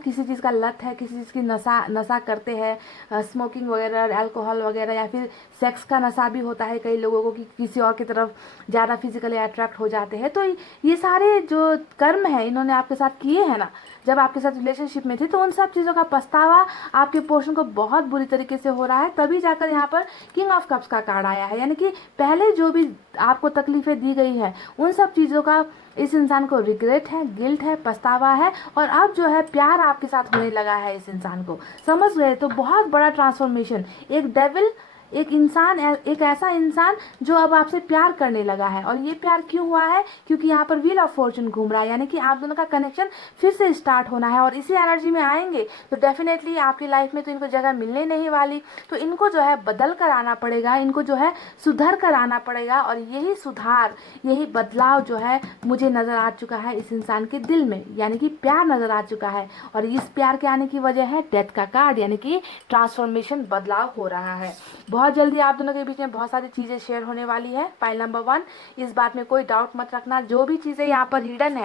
किसी चीज़ का लत है, किसी चीज़ की नशा करते हैं, स्मोकिंग वगैरह, अल्कोहल वगैरह, या फिर सेक्स का नशा भी होता है कई लोगों को कि किसी और की तरफ ज़्यादा फिजिकली अट्रैक्ट हो जाते हैं। तो ये सारे जो कर्म है इन्होंने आपके साथ किए हैं ना, जब आपके साथ रिलेशनशिप में थे, तो उन सब चीज़ों का पछतावा आपके पोर्शन को बहुत बुरी तरीके से हो रहा है। तभी जाकर यहाँ पर किंग ऑफ कप्स का कार्ड आया है, यानी कि पहले जो भी आपको तकलीफें दी गई है उन सब चीज़ों का इस इंसान को रिग्रेट है, गिल्ट है, पछतावा है, और अब जो है प्यार आपके साथ होने लगा है इस इंसान को। समझ गए? तो बहुत बड़ा ट्रांसफॉर्मेशन, एक डेविल, एक इंसान, एक ऐसा इंसान जो अब आपसे प्यार करने लगा है। और ये प्यार क्यों हुआ है? क्योंकि यहाँ पर व्हील ऑफ फॉर्चून घूम रहा है, यानी कि आप दोनों का कनेक्शन फिर से स्टार्ट होना है। और इसी एनर्जी में आएंगे तो डेफिनेटली आपकी लाइफ में तो इनको जगह मिलने नहीं वाली, तो इनको जो है बदल कर आना पड़ेगा, इनको जो है सुधर कर आना पड़ेगा। और यही सुधार, यही बदलाव जो है मुझे नज़र आ चुका है इस इंसान के दिल में, यानी कि प्यार नज़र आ चुका है। और इस प्यार के आने की वजह है डेथ का कार्ड, यानी कि ट्रांसफॉर्मेशन, बदलाव हो रहा है। बहुत जल्दी आप दोनों के बीच में बहुत सारी चीज़ें शेयर होने वाली है। पाइल नंबर 1, इस बात में कोई डाउट मत रखना, जो भी चीज़ें यहाँ पर हिडन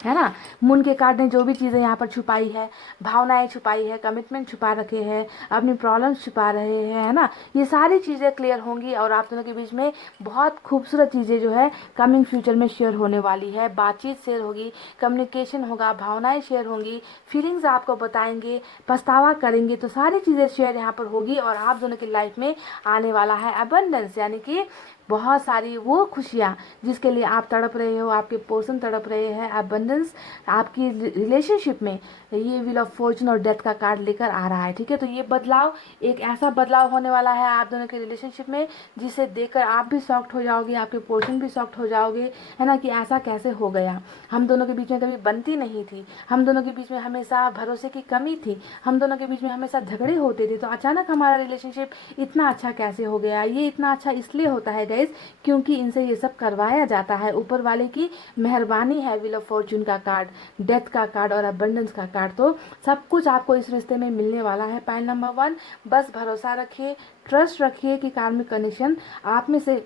है ना, मून के कार्ड ने जो भी चीज़ें यहाँ पर छुपाई है, भावनाएं छुपाई है, कमिटमेंट छुपा रखे हैं, अपनी प्रॉब्लम्स छुपा रहे हैं, है ना, ये सारी चीज़ें क्लियर होंगी और आप दोनों के बीच में बहुत खूबसूरत चीज़ें जो है कमिंग फ्यूचर में शेयर होने वाली है। बातचीत शेयर होगी, कम्युनिकेशन होगा, भावनाएं शेयर होंगी, फीलिंग्स आपको बताएंगे, पछतावा करेंगे, तो सारी चीज़ें शेयर यहाँ पर होगी। और आप दोनों की लाइफ में आने वाला है अबंडेंस, यानी कि बहुत सारी वो खुशियाँ जिसके लिए आप तड़प रहे हो, आपके पोर्शन तड़प रहे हैं, अबंडेंस आपकी रिलेशनशिप में ये व्हील ऑफ फॉर्चून और डेथ का कार्ड लेकर आ रहा है, ठीक है। तो ये बदलाव, एक ऐसा बदलाव होने वाला है आप दोनों के रिलेशनशिप में जिसे देखकर आप भी शॉक्ड हो जाओगे, आपके पोर्शन भी शॉक्ड हो जाओगे, है ना, कि ऐसा कैसे हो गया। हम दोनों के बीच में कभी बनती नहीं थी, हम दोनों के बीच में हमेशा भरोसे की कमी थी, हम दोनों के बीच में हमेशा झगड़े होते थे, तो अचानक हमारा रिलेशनशिप इतना अच्छा कैसे हो गया। ये इतना अच्छा इसलिए होता है गाइस, क्योंकि इनसे ये सब करवाया जाता है, ऊपर वाले की मेहरबानी है। व्हील ऑफ फॉर्चून का कार्ड, डेथ का कार्ड और अबंडेंस का कार्ड, तो सब कुछ आपको इस रिश्ते में मिलने वाला है। पाइल नंबर 1, बस भरोसा रखिए, ट्रस्ट रखिए कि कार्मिक कनेक्शन आप में से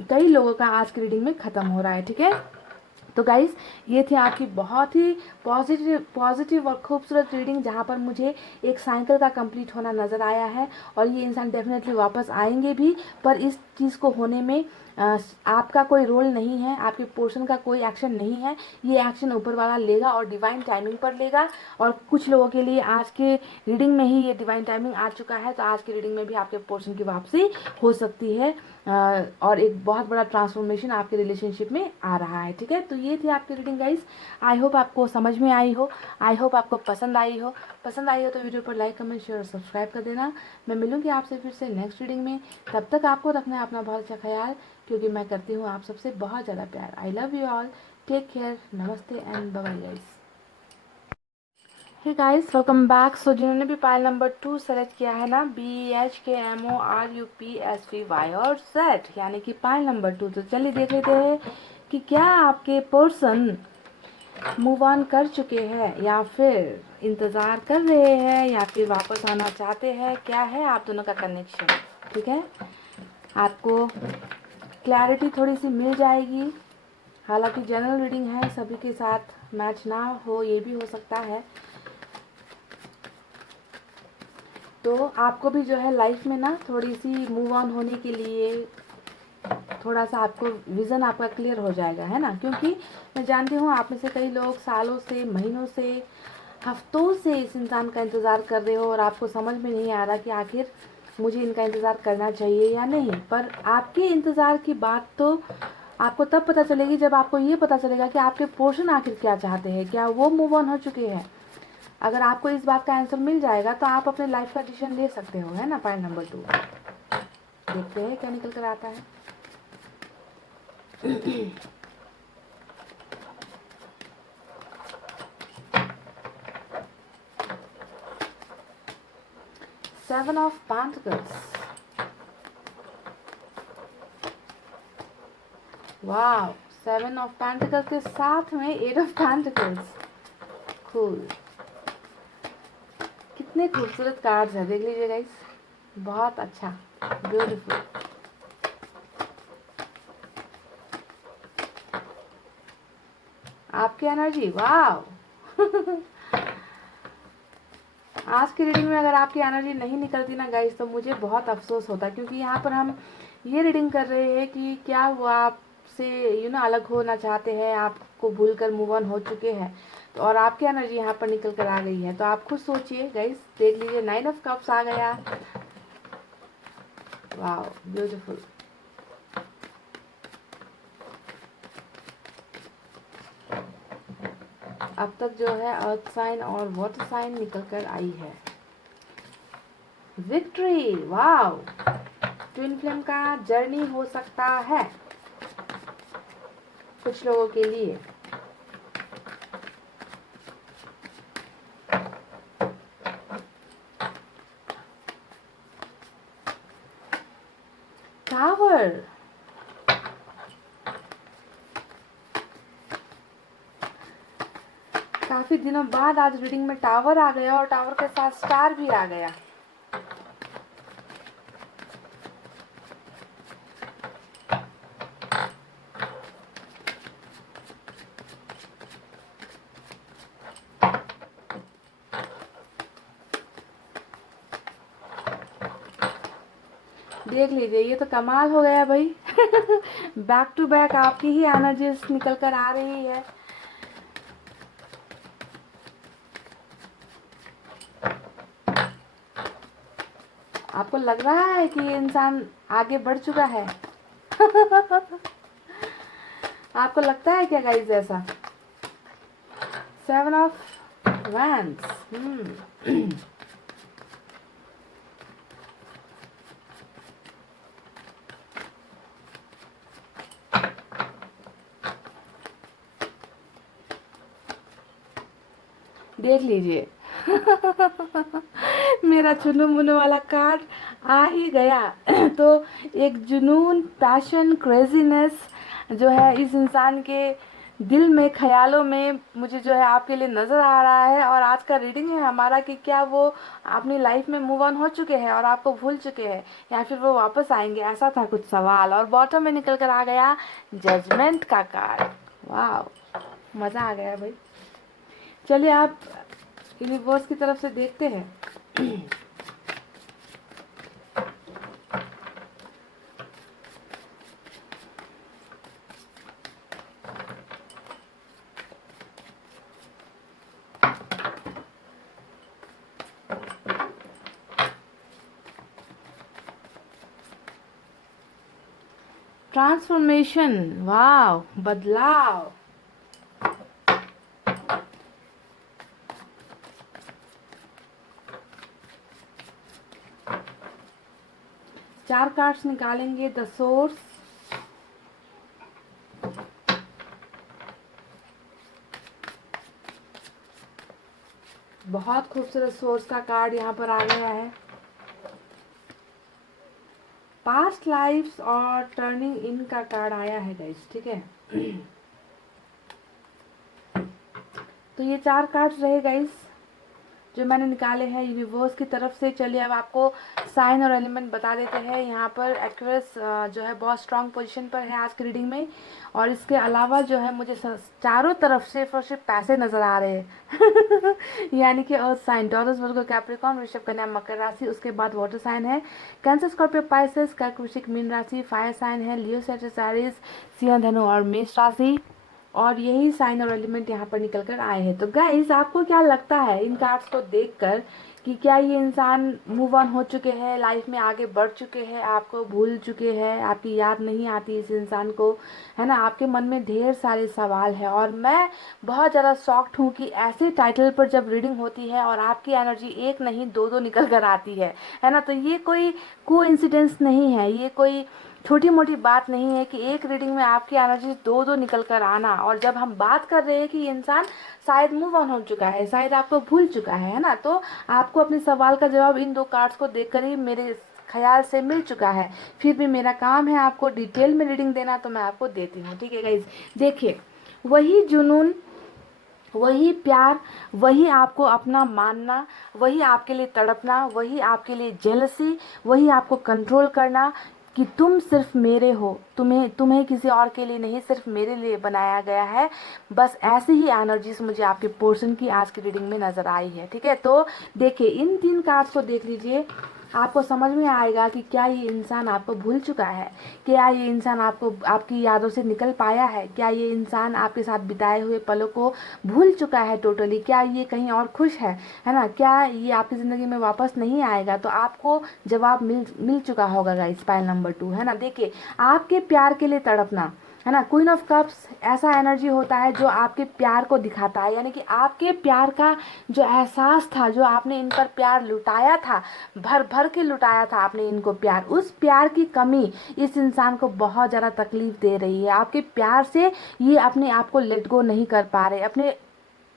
कई लोगों का आज की रीडिंग में खत्म हो रहा है, ठीक है। तो गाइस, ये थी आपकी बहुत ही पॉजिटिव और खूबसूरत रीडिंग, जहाँ पर मुझे एक साइकिल का कंप्लीट होना नज़र आया है। और ये इंसान डेफिनेटली वापस आएंगे भी, पर इस चीज़ को होने में आपका कोई रोल नहीं है, आपके पोर्शन का कोई एक्शन नहीं है। ये एक्शन ऊपर वाला लेगा और डिवाइन टाइमिंग पर लेगा। और कुछ लोगों के लिए आज के रीडिंग में ही ये डिवाइन टाइमिंग आ चुका है, तो आज की रीडिंग में भी आपके पोर्शन की वापसी हो सकती है और एक बहुत बड़ा ट्रांसफॉर्मेशन आपके रिलेशनशिप में आ रहा है, ठीक है। तो ये थी आपकी रीडिंग गाइस। आई होप आपको समझ में आई हो, आई होप आपको पसंद आई हो तो वीडियो पर लाइक, कमेंट, शेयर और सब्सक्राइब कर देना। मैं मिलूंगी आपसे फिर से नेक्स्ट रीडिंग में। तब तक आपको रखना है अपना बहुत अच्छा ख्याल, क्योंकि मैं करती हूँ आप सबसे बहुत ज़्यादा प्यार। I love you all, take care, नमस्ते and bye bye guys. Hey guys, welcome back. So जिन्होंने भी पाइल नंबर 2 सेलेक्ट किया है ना, BHKMORUPSVY और Z, यानी कि पाइल नंबर 2, तो चलिए देख लेते हैं कि क्या आपके पर्सन मूव ऑन कर चुके हैं या फिर इंतज़ार कर रहे हैं या फिर वापस आना चाहते हैं। क्या है आप दोनों का कनेक्शन, ठीक है। आपको क्लैरिटी थोड़ी सी मिल जाएगी, हालांकि जनरल रीडिंग है, सभी के साथ मैच ना हो, ये भी हो सकता है। तो आपको भी जो है लाइफ में ना थोड़ी सी मूव ऑन होने के लिए थोड़ा सा आपको विज़न आपका क्लियर हो जाएगा, है ना, क्योंकि मैं जानती हूँ आप में से कई लोग सालों से, महीनों से, हफ्तों से इस इंसान का इंतज़ार कर रहे हो और आपको समझ में नहीं आ रहा कि आखिर मुझे इनका इंतज़ार करना चाहिए या नहीं। पर आपके इंतज़ार की बात तो आपको तब पता चलेगी जब आपको ये पता चलेगा कि आपके पोर्शन आखिर क्या चाहते हैं, क्या वो मूव ऑन हो चुके हैं। अगर आपको इस बात का आंसर मिल जाएगा तो आप अपने लाइफ का डिसीजन ले सकते हो, है ना। पॉइंट नंबर 2 देखते हैं क्या निकल कर आता है। 7 ऑफ पेंटिकल्स, वाह, 7 ऑफ पेंटिकल्स के साथ में 8 ऑफ पेंटिकल्स, कूल। कितने खूबसूरत कार्ड्स हैं, देख लीजिए गाइस, बहुत अच्छा, ब्यूटीफुल। आपकी एनर्जी, वाह। आज की रीडिंग में अगर आपकी एनर्जी नहीं निकलती ना गाइस, तो मुझे बहुत अफसोस होता, क्योंकि यहाँ पर हम ये रीडिंग कर रहे हैं कि क्या वो आपसे अलग होना चाहते हैं, आपको भूल कर मूव ऑन हो चुके हैं, तो और आपकी एनर्जी यहाँ पर निकल कर आ गई है। तो आप खुद सोचिए गाइस, देख लीजिए 9 ऑफ कप्स आ गया, वाह, ब्यूटीफुल। अब तक जो है अर्थ साइन और वाटर साइन निकल कर आई है। विक्ट्री, वाह, ट्विन फ्लेम का जर्नी हो सकता है कुछ लोगों के लिए। टावर, काफी दिनों बाद आज रीडिंग में टावर आ गया और टावर के साथ स्टार भी आ गया। देख लीजिए, ये तो कमाल हो गया भाई। बैक टू बैक आपकी ही एनर्जीज निकल कर आ रही है। आपको लग रहा है कि ये इंसान आगे बढ़ चुका है? आपको लगता है क्या गाइस ऐसा? 7 ऑफ वैंड्स, देख लीजिए। मेरा चुनु मुनु वाला कार्ड आ ही गया। तो एक जुनून, पैशन, क्रेजीनेस जो है इस इंसान के दिल में, ख्यालों में मुझे जो है आपके लिए नज़र आ रहा है। और आज का रीडिंग है हमारा कि क्या वो अपनी लाइफ में मूव ऑन हो चुके हैं और आपको भूल चुके हैं, या फिर वो वापस आएंगे, ऐसा था कुछ सवाल। और बॉटम में निकल कर आ गया जजमेंट का कार्ड, वाह, मज़ा आ गया भाई। चलिए आप यूनिवर्स की तरफ से देखते हैं। ट्रांसफॉर्मेशन, वाव, बदलाव। चार कार्ड्स निकालेंगे, द सोर्स, बहुत खूबसूरत सोर्स का कार्ड यहाँ पर आ गया है। पास्ट लाइफ्स और टर्निंग इन का कार्ड आया है गाइस, ठीक है। तो ये चार कार्ड्स रहे गाइस जो मैंने निकाले हैं यूनिवर्स की तरफ से। चलिए अब आपको साइन और एलिमेंट बता देते हैं। यहाँ पर एक्वेरियस जो है बहुत स्ट्रांग पोजीशन पर है आज की रीडिंग में, और इसके अलावा जो है मुझे चारों तरफ सिर्फ और सिर्फ पैसे नज़र आ रहे हैं। यानी कि अर्थ साइन, टॉरस, वर्गो, कैप्रिकॉर्न, वृषभ, कन्या, मकर राशि, उसके बाद वाटर साइन है कैंसर, स्कॉर्पियो, पाइसेस, कर्क, वृश्चिक, मीन राशि, फायर साइन है लियो, सैजिटेरियस, सिंह, धनु और मेष राशि, और यही साइन और एलिमेंट यहाँ पर निकल कर आए हैं। तो गाइस आपको क्या लगता है इन कार्ड्स को देखकर कि क्या ये इंसान मूव ऑन हो चुके हैं, लाइफ में आगे बढ़ चुके हैं, आपको भूल चुके हैं, आपकी याद नहीं आती इस इंसान को, है ना? आपके मन में ढेर सारे सवाल हैं। और मैं बहुत ज़्यादा शॉक्ड हूँ कि ऐसे टाइटल पर जब रीडिंग होती है और आपकी एनर्जी एक नहीं दो दो निकल कर आती है ना? तो ये कोई कोइंसिडेंस नहीं है, ये कोई छोटी मोटी बात नहीं है कि एक रीडिंग में आपकी एनर्जी दो दो निकल कर आना। और जब हम बात कर रहे हैं कि ये इंसान शायद मूव ऑन हो चुका है, शायद आपको भूल चुका है ना, तो आपको अपने सवाल का जवाब इन दो कार्ड्स को देखकर ही मेरे ख्याल से मिल चुका है। फिर भी मेरा काम है आपको डिटेल में रीडिंग देना, तो मैं आपको देती हूँ। ठीक है गाइज, देखिए, वही जुनून, वही प्यार, वही आपको अपना मानना, वही आपके लिए तड़पना, वही आपके लिए जेलसी, वही आपको कंट्रोल करना कि तुम सिर्फ मेरे हो, तुम्हें तुम्हें किसी और के लिए नहीं, सिर्फ मेरे लिए बनाया गया है। बस ऐसी ही एनर्जीज मुझे आपके पोर्शन की आज की रीडिंग में नज़र आई है। ठीक है, तो देखिए, इन 3 कार्ड्स को देख लीजिए, आपको समझ में आएगा कि क्या ये इंसान आपको भूल चुका है, क्या ये इंसान आपको आपकी यादों से निकल पाया है, क्या ये इंसान आपके साथ बिताए हुए पलों को भूल चुका है टोटली, क्या ये कहीं और खुश है ना, क्या ये आपकी ज़िंदगी में वापस नहीं आएगा। तो आपको जवाब मिल चुका होगा गाइस, पाइल नंबर 2 है ना। देखिए, आपके प्यार के लिए तड़पना, है ना, क्वीन ऑफ कप्स ऐसा एनर्जी होता है जो आपके प्यार को दिखाता है, यानी कि आपके प्यार का जो एहसास था, जो आपने इन पर प्यार लुटाया था, भर भर के लुटाया था आपने इनको प्यार, उस प्यार की कमी इस इंसान को बहुत ज़्यादा तकलीफ दे रही है। आपके प्यार से ये अपने आप को लेट गो नहीं कर पा रहे, अपने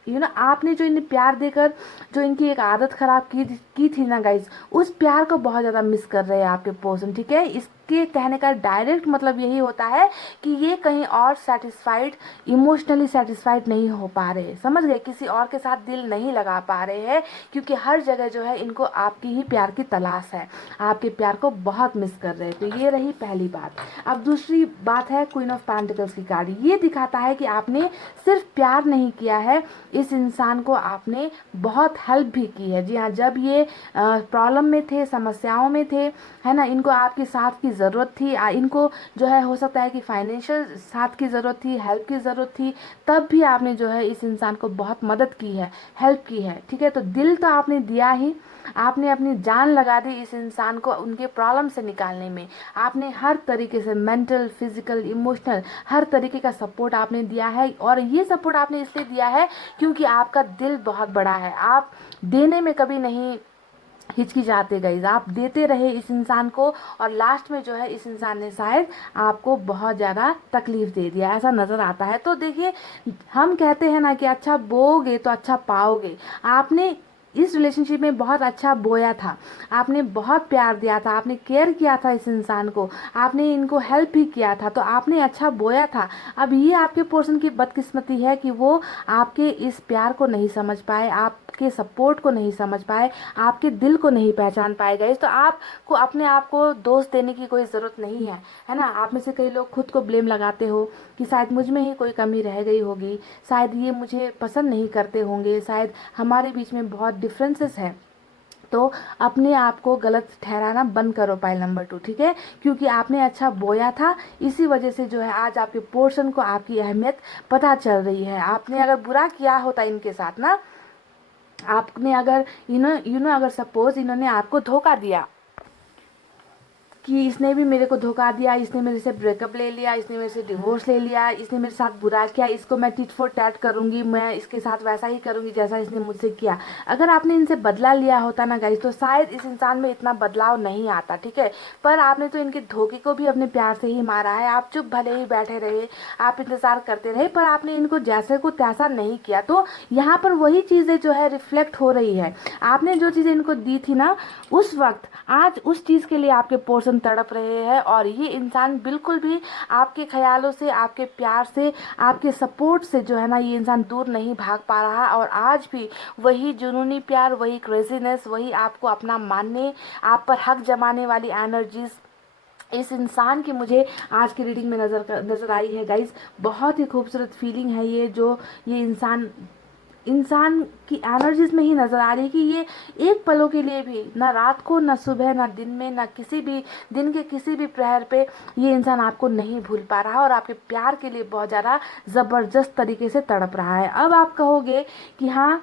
आपने जो इन्हें प्यार देकर जो इनकी एक आदत खराब की थी ना गाइज, उस प्यार को बहुत ज़्यादा मिस कर रहे हैं आपके पर्सन। ठीक है, इसके कहने का डायरेक्ट मतलब यही होता है कि ये कहीं और सेटिस्फाइड, इमोशनली सेटिस्फाइड नहीं हो पा रहे, समझ गए, किसी और के साथ दिल नहीं लगा पा रहे हैं, क्योंकि हर जगह जो है इनको आपकी ही प्यार की तलाश है, आपके प्यार को बहुत मिस कर रहे हैं। तो ये रही पहली बात। अब दूसरी बात है क्वीन ऑफ पेंटिकल्स की कार्ड। ये दिखाता है कि आपने सिर्फ प्यार नहीं किया है, इस इंसान को आपने बहुत हेल्प भी की है। जी हाँ, जब ये प्रॉब्लम में थे, समस्याओं में थे, है ना, इनको आपके साथ की ज़रूरत थी, इनको जो है हो सकता है कि फाइनेंशियल साथ की ज़रूरत थी, हेल्प की ज़रूरत थी, तब भी आपने जो है इस इंसान को बहुत मदद की है, हेल्प की है। ठीक है, तो दिल तो आपने दिया ही, आपने अपनी जान लगा दी इस इंसान को उनके प्रॉब्लम से निकालने में। आपने हर तरीके से मेंटल, फिजिकल, इमोशनल हर तरीके का सपोर्ट आपने दिया है, और ये सपोर्ट आपने इसलिए दिया है क्योंकि आपका दिल बहुत बड़ा है। आप देने में कभी नहीं हिचकिचाते गाइज, आप देते रहे इस इंसान को, और लास्ट में जो है इस इंसान ने शायद आपको बहुत ज़्यादा तकलीफ दे दिया, ऐसा नज़र आता है। तो देखिए, हम कहते हैं ना कि अच्छा बोओगे तो अच्छा पाओगे। आपने इस रिलेशनशिप में बहुत अच्छा बोया था, आपने बहुत प्यार दिया था, आपने केयर किया था इस इंसान को, आपने इनको हेल्प भी किया था, तो आपने अच्छा बोया था। अब ये आपके पर्सन की बदकिस्मती है कि वो आपके इस प्यार को नहीं समझ पाए, आपके सपोर्ट को नहीं समझ पाए, आपके दिल को नहीं पहचान पाए गए। तो आपको अपने आप को दोष देने की कोई ज़रूरत नहीं है ना। आप में से कई लोग खुद को ब्लेम लगाते हो कि शायद मुझ में ही कोई कमी रह गई होगी, शायद ये मुझे पसंद नहीं करते होंगे, शायद हमारे बीच में बहुत डिफरेंसेस है। तो अपने आप को गलत ठहराना बंद करो, पाइल नंबर 2। ठीक है, क्योंकि आपने अच्छा बोया था, इसी वजह से जो है आज आपके पोर्शन को आपकी अहमियत पता चल रही है। आपने अगर बुरा किया होता इनके साथ ना, आपने अगर अगर सपोज इन्होंने आपको धोखा दिया कि इसने भी मेरे को धोखा दिया, इसने मेरे से ब्रेकअप ले लिया, इसने मेरे से डिवोर्स ले लिया, इसने मेरे साथ बुरा किया, इसको मैं टिट फॉर टैट करूंगी, मैं इसके साथ वैसा ही करूंगी जैसा इसने मुझसे किया। अगर आपने इनसे बदला लिया होता ना गाइस, तो शायद इस इंसान में इतना बदलाव नहीं आता। ठीक है, पर आपने तो इनके धोखे को भी अपने प्यार से ही मारा है। आप चुप भले ही बैठे रहे, आप इंतजार करते रहे, पर आपने इनको जैसे को तैसा नहीं किया। तो यहाँ पर वही चीज़ें जो है रिफ्लेक्ट हो रही है। आपने जो चीज़ें इनको दी थी ना उस वक्त, आज उस चीज़ के लिए आपके पोर्शन तड़प रहे हैं, और ये इंसान बिल्कुल भी आपके ख्यालों से, आपके प्यार से, आपके सपोर्ट से जो है ना, ये इंसान दूर नहीं भाग पा रहा। और आज भी वही जुनूनी प्यार, वही क्रेजीनेस, वही आपको अपना मानने, आप पर हक जमाने वाली एनर्जीज इस इंसान की मुझे आज की रीडिंग में नज़र आई है गाइज। बहुत ही खूबसूरत फीलिंग है ये, जो ये इंसान की एनर्जीज में ही नज़र आ रही है कि ये एक पलों के लिए भी, ना रात को, ना सुबह, ना दिन में, ना किसी भी दिन के किसी भी प्रहर पे ये इंसान आपको नहीं भूल पा रहा, और आपके प्यार के लिए बहुत ज़्यादा ज़बरदस्त तरीके से तड़प रहा है। अब आप कहोगे कि हाँ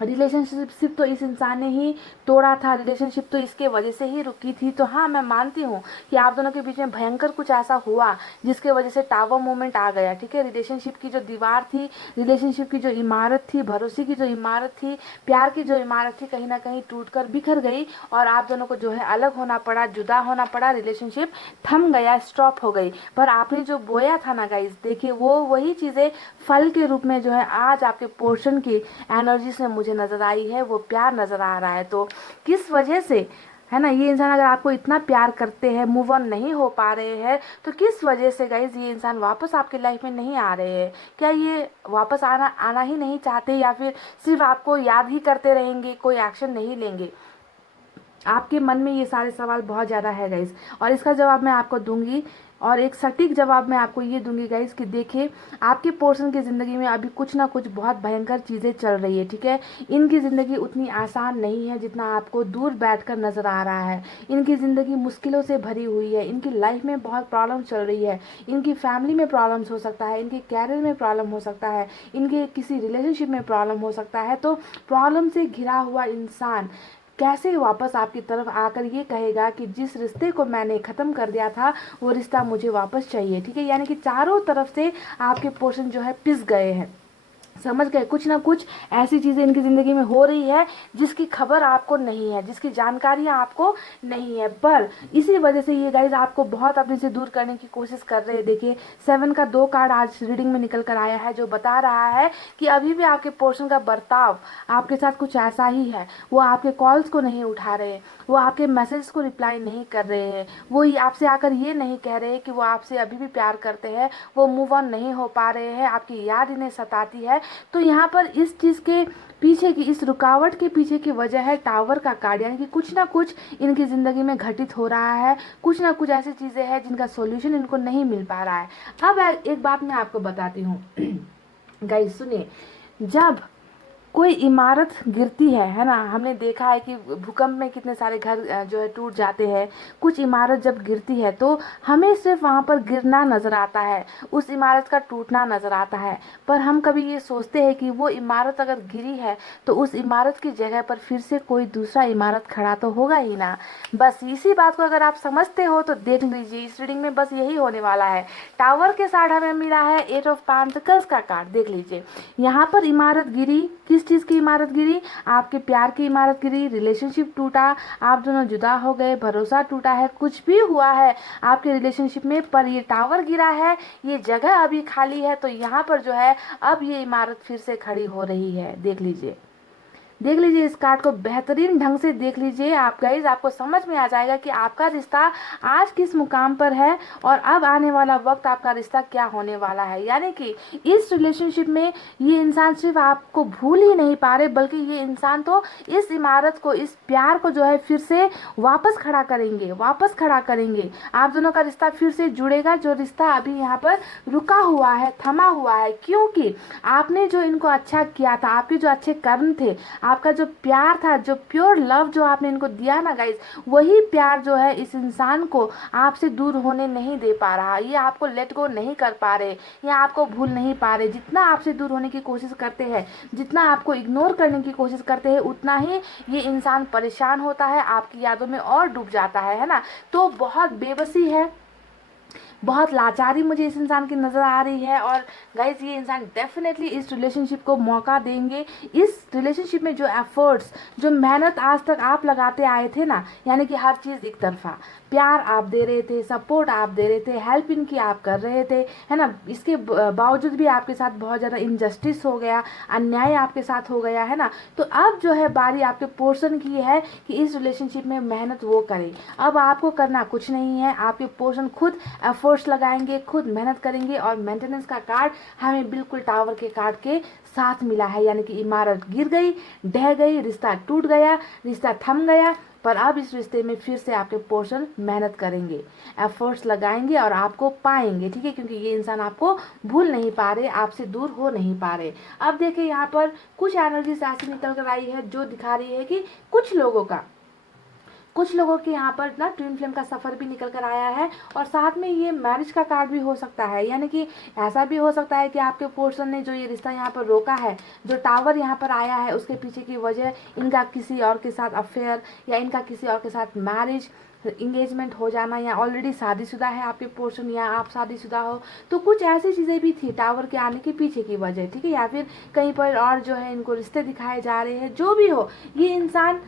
रिलेशनशिप तो इस इंसान ने ही तोड़ा था, रिलेशनशिप तो इसके वजह से ही रुकी थी। तो हाँ, मैं मानती हूँ कि आप दोनों के बीच में भयंकर कुछ ऐसा हुआ जिसके वजह से टावर मोमेंट आ गया, ठीक है। रिलेशनशिप की जो दीवार थी, रिलेशनशिप की जो इमारत थी, भरोसे की जो इमारत थी, प्यार की जो इमारत थी, कहीं ना कहीं टूटकर बिखर गई और आप दोनों को जो है अलग होना पड़ा, जुदा होना पड़ा, रिलेशनशिप थम गया, स्टॉप हो गई। पर आपने जो बोया था ना गाइस, देखिए वो वही चीज़ें फल के रूप में जो है आज आपके पोर्शन की एनर्जी से मुझे नज़र आई है, वो प्यार नज़र आ रहा है। तो किस वजह से, है ना, ये इंसान अगर आपको इतना प्यार करते हैं, मूव ऑन नहीं हो पा रहे हैं, तो किस वजह से गाइज ये इंसान वापस आपके लाइफ में नहीं आ रहे हैं? क्या ये वापस आना आना ही नहीं चाहते, या फिर सिर्फ आपको याद ही करते रहेंगे, कोई एक्शन नहीं लेंगे? आपके मन में ये सारे सवाल बहुत ज़्यादा है गाइस, और इसका जवाब मैं आपको दूंगी, और एक सटीक जवाब मैं आपको ये दूंगी गाइस कि देखिए, आपके पर्सन की ज़िंदगी में अभी कुछ ना कुछ बहुत भयंकर चीज़ें चल रही है, ठीक है। इनकी ज़िंदगी उतनी आसान नहीं है जितना आपको दूर बैठकर नज़र आ रहा है। इनकी ज़िंदगी मुश्किलों से भरी हुई है, इनकी लाइफ में बहुत प्रॉब्लम चल रही है, इनकी फैमिली में प्रॉब्लम्स हो सकता है, इनके कैरियर में प्रॉब्लम हो सकता है, इनके किसी रिलेशनशिप में प्रॉब्लम हो सकता है। तो प्रॉब्लम से घिरा हुआ इंसान कैसे वापस आपकी तरफ आकर ये कहेगा कि जिस रिश्ते को मैंने ख़त्म कर दिया था वो रिश्ता मुझे वापस चाहिए, ठीक है। यानी कि चारों तरफ से आपके पोर्शन जो है पिस गए हैं, समझ गए। कुछ ना कुछ ऐसी चीज़ें इनकी ज़िंदगी में हो रही है जिसकी खबर आपको नहीं है, जिसकी जानकारियाँ आपको नहीं है, पर इसी वजह से ये गाइज आपको बहुत अपने से दूर करने की कोशिश कर रहे हैं। देखिए 7 का 2 कार्ड आज रीडिंग में निकल कर आया है, जो बता रहा है कि अभी भी आपके पोर्शन का बर्ताव आपके साथ कुछ ऐसा ही है। वो आपके कॉल्स को नहीं उठा रहे, वो आपके मैसेज को रिप्लाई नहीं कर रहे हैं, वो आपसे आकर ये नहीं कह रहे कि वो आपसे अभी भी प्यार करते हैं, वो मूव ऑन नहीं हो पा रहे हैं, आपकी याद इन्हें सताती है। तो यहाँ पर इस चीज़ के पीछे की, इस रुकावट के पीछे की वजह है टावर का कार्ड, यानी कि कुछ ना कुछ इनकी ज़िंदगी में घटित हो रहा है, कुछ ना कुछ ऐसी चीज़ें हैं जिनका सॉल्यूशन इनको नहीं मिल पा रहा है। अब एक बात मैं आपको बताती हूँ गाइस, सुनिए। जब कोई इमारत गिरती है ना, हमने देखा है कि भूकंप में कितने सारे घर जो है टूट जाते हैं। कुछ इमारत जब गिरती है तो हमें सिर्फ वहाँ पर गिरना नज़र आता है, उस इमारत का टूटना नज़र आता है, पर हम कभी ये सोचते हैं कि वो इमारत अगर गिरी है तो उस इमारत की जगह पर फिर से कोई दूसरा इमारत खड़ा तो होगा ही ना। बस इसी बात को अगर आप समझते हो तो देख लीजिए, इस रीडिंग में बस यही होने वाला है। टावर के साथ हमें मिला है 8 ऑफ पेंटिकल्स का कार्ड, देख लीजिए। यहाँ पर इमारत गिरी, किस चीज़ की इमारत गिरी? आपके प्यार की इमारत गिरी, रिलेशनशिप टूटा, आप दोनों जुदा हो गए, भरोसा टूटा है, कुछ भी हुआ है आपके रिलेशनशिप में, पर ये टावर गिरा है, ये जगह अभी खाली है, तो यहाँ पर जो है अब ये इमारत फिर से खड़ी हो रही है। देख लीजिए, देख लीजिए, इस कार्ड को बेहतरीन ढंग से देख लीजिए आप गाइज, आपको समझ में आ जाएगा कि आपका रिश्ता आज किस मुकाम पर है और अब आने वाला वक्त आपका रिश्ता क्या होने वाला है। यानी कि इस रिलेशनशिप में ये इंसान सिर्फ आपको भूल ही नहीं पा रहे, बल्कि ये इंसान तो इस इमारत को, इस प्यार को जो है फिर से वापस खड़ा करेंगे, वापस खड़ा करेंगे। आप दोनों का रिश्ता फिर से जुड़ेगा, जो रिश्ता अभी यहाँ पर रुका हुआ है, थमा हुआ है, क्योंकि आपने जो इनको अच्छा किया था, आपके जो अच्छे कर्म थे, आपका जो प्यार था, जो प्योर लव जो आपने इनको दिया ना गाइज, वही प्यार जो है इस इंसान को आपसे दूर होने नहीं दे पा रहा। ये आपको लेट गो नहीं कर पा रहे, ये आपको भूल नहीं पा रहे। जितना आपसे दूर होने की कोशिश करते हैं, जितना आपको इग्नोर करने की कोशिश करते हैं, उतना ही ये इंसान परेशान होता है, आपकी यादों में और डूब जाता है ना। तो बहुत बेबसी है, बहुत लाचारी मुझे इस इंसान की नज़र आ रही है। और गाइज ये इंसान डेफिनेटली इस रिलेशनशिप को मौका देंगे। इस रिलेशनशिप में जो एफर्ट्स, जो मेहनत आज तक आप लगाते आए थे ना, यानी कि हर चीज़ एक तरफा, प्यार आप दे रहे थे, सपोर्ट आप दे रहे थे, हेल्प इनकी आप कर रहे थे, है ना, इसके बावजूद भी आपके साथ बहुत ज़्यादा इनजस्टिस हो गया, अन्याय आपके साथ हो गया, है ना। तो अब जो है बारी आपके पोर्शन की है कि इस रिलेशनशिप में मेहनत वो करें। अब आपको करना कुछ नहीं है, आपके पोर्शन खुद एफर्ट्स लगाएंगे, खुद मेहनत करेंगे। और मेंटेनेंस का कार्ड हमें बिल्कुल टावर के कार्ड के साथ मिला है, यानी कि इमारत गिर गई, ढह गई, रिश्ता टूट गया, रिश्ता थम गया, पर अब इस रिश्ते में फिर से आपके पोर्शन मेहनत करेंगे, एफर्ट्स लगाएंगे और आपको पाएंगे, ठीक है, क्योंकि ये इंसान आपको भूल नहीं पा रहे, आपसे दूर हो नहीं पा रहे। अब देखिए यहाँ पर कुछ एनर्जी ऐसी निकल कर आई है जो दिखा रही है कि कुछ लोगों का कुछ लोगों के यहाँ पर ना ट्विन फ्लेम का सफ़र भी निकल कर आया है, और साथ में ये मैरिज का कार्ड भी हो सकता है। यानी कि ऐसा भी हो सकता है कि आपके पर्सन ने जो ये रिश्ता यहाँ पर रोका है, जो टावर यहाँ पर आया है, उसके पीछे की वजह इनका किसी और के साथ अफेयर, या इनका किसी और के साथ मैरिज इंगेजमेंट हो जाना, या ऑलरेडी शादीशुदा है आपके पोर्शन या आप शादीशुदा हो, तो कुछ ऐसी चीज़ें भी थी टावर के आने के पीछे की वजह, ठीक है। या फिर कहीं पर और जो है इनको रिश्ते दिखाए जा रहे हैं। जो भी हो, ये इंसान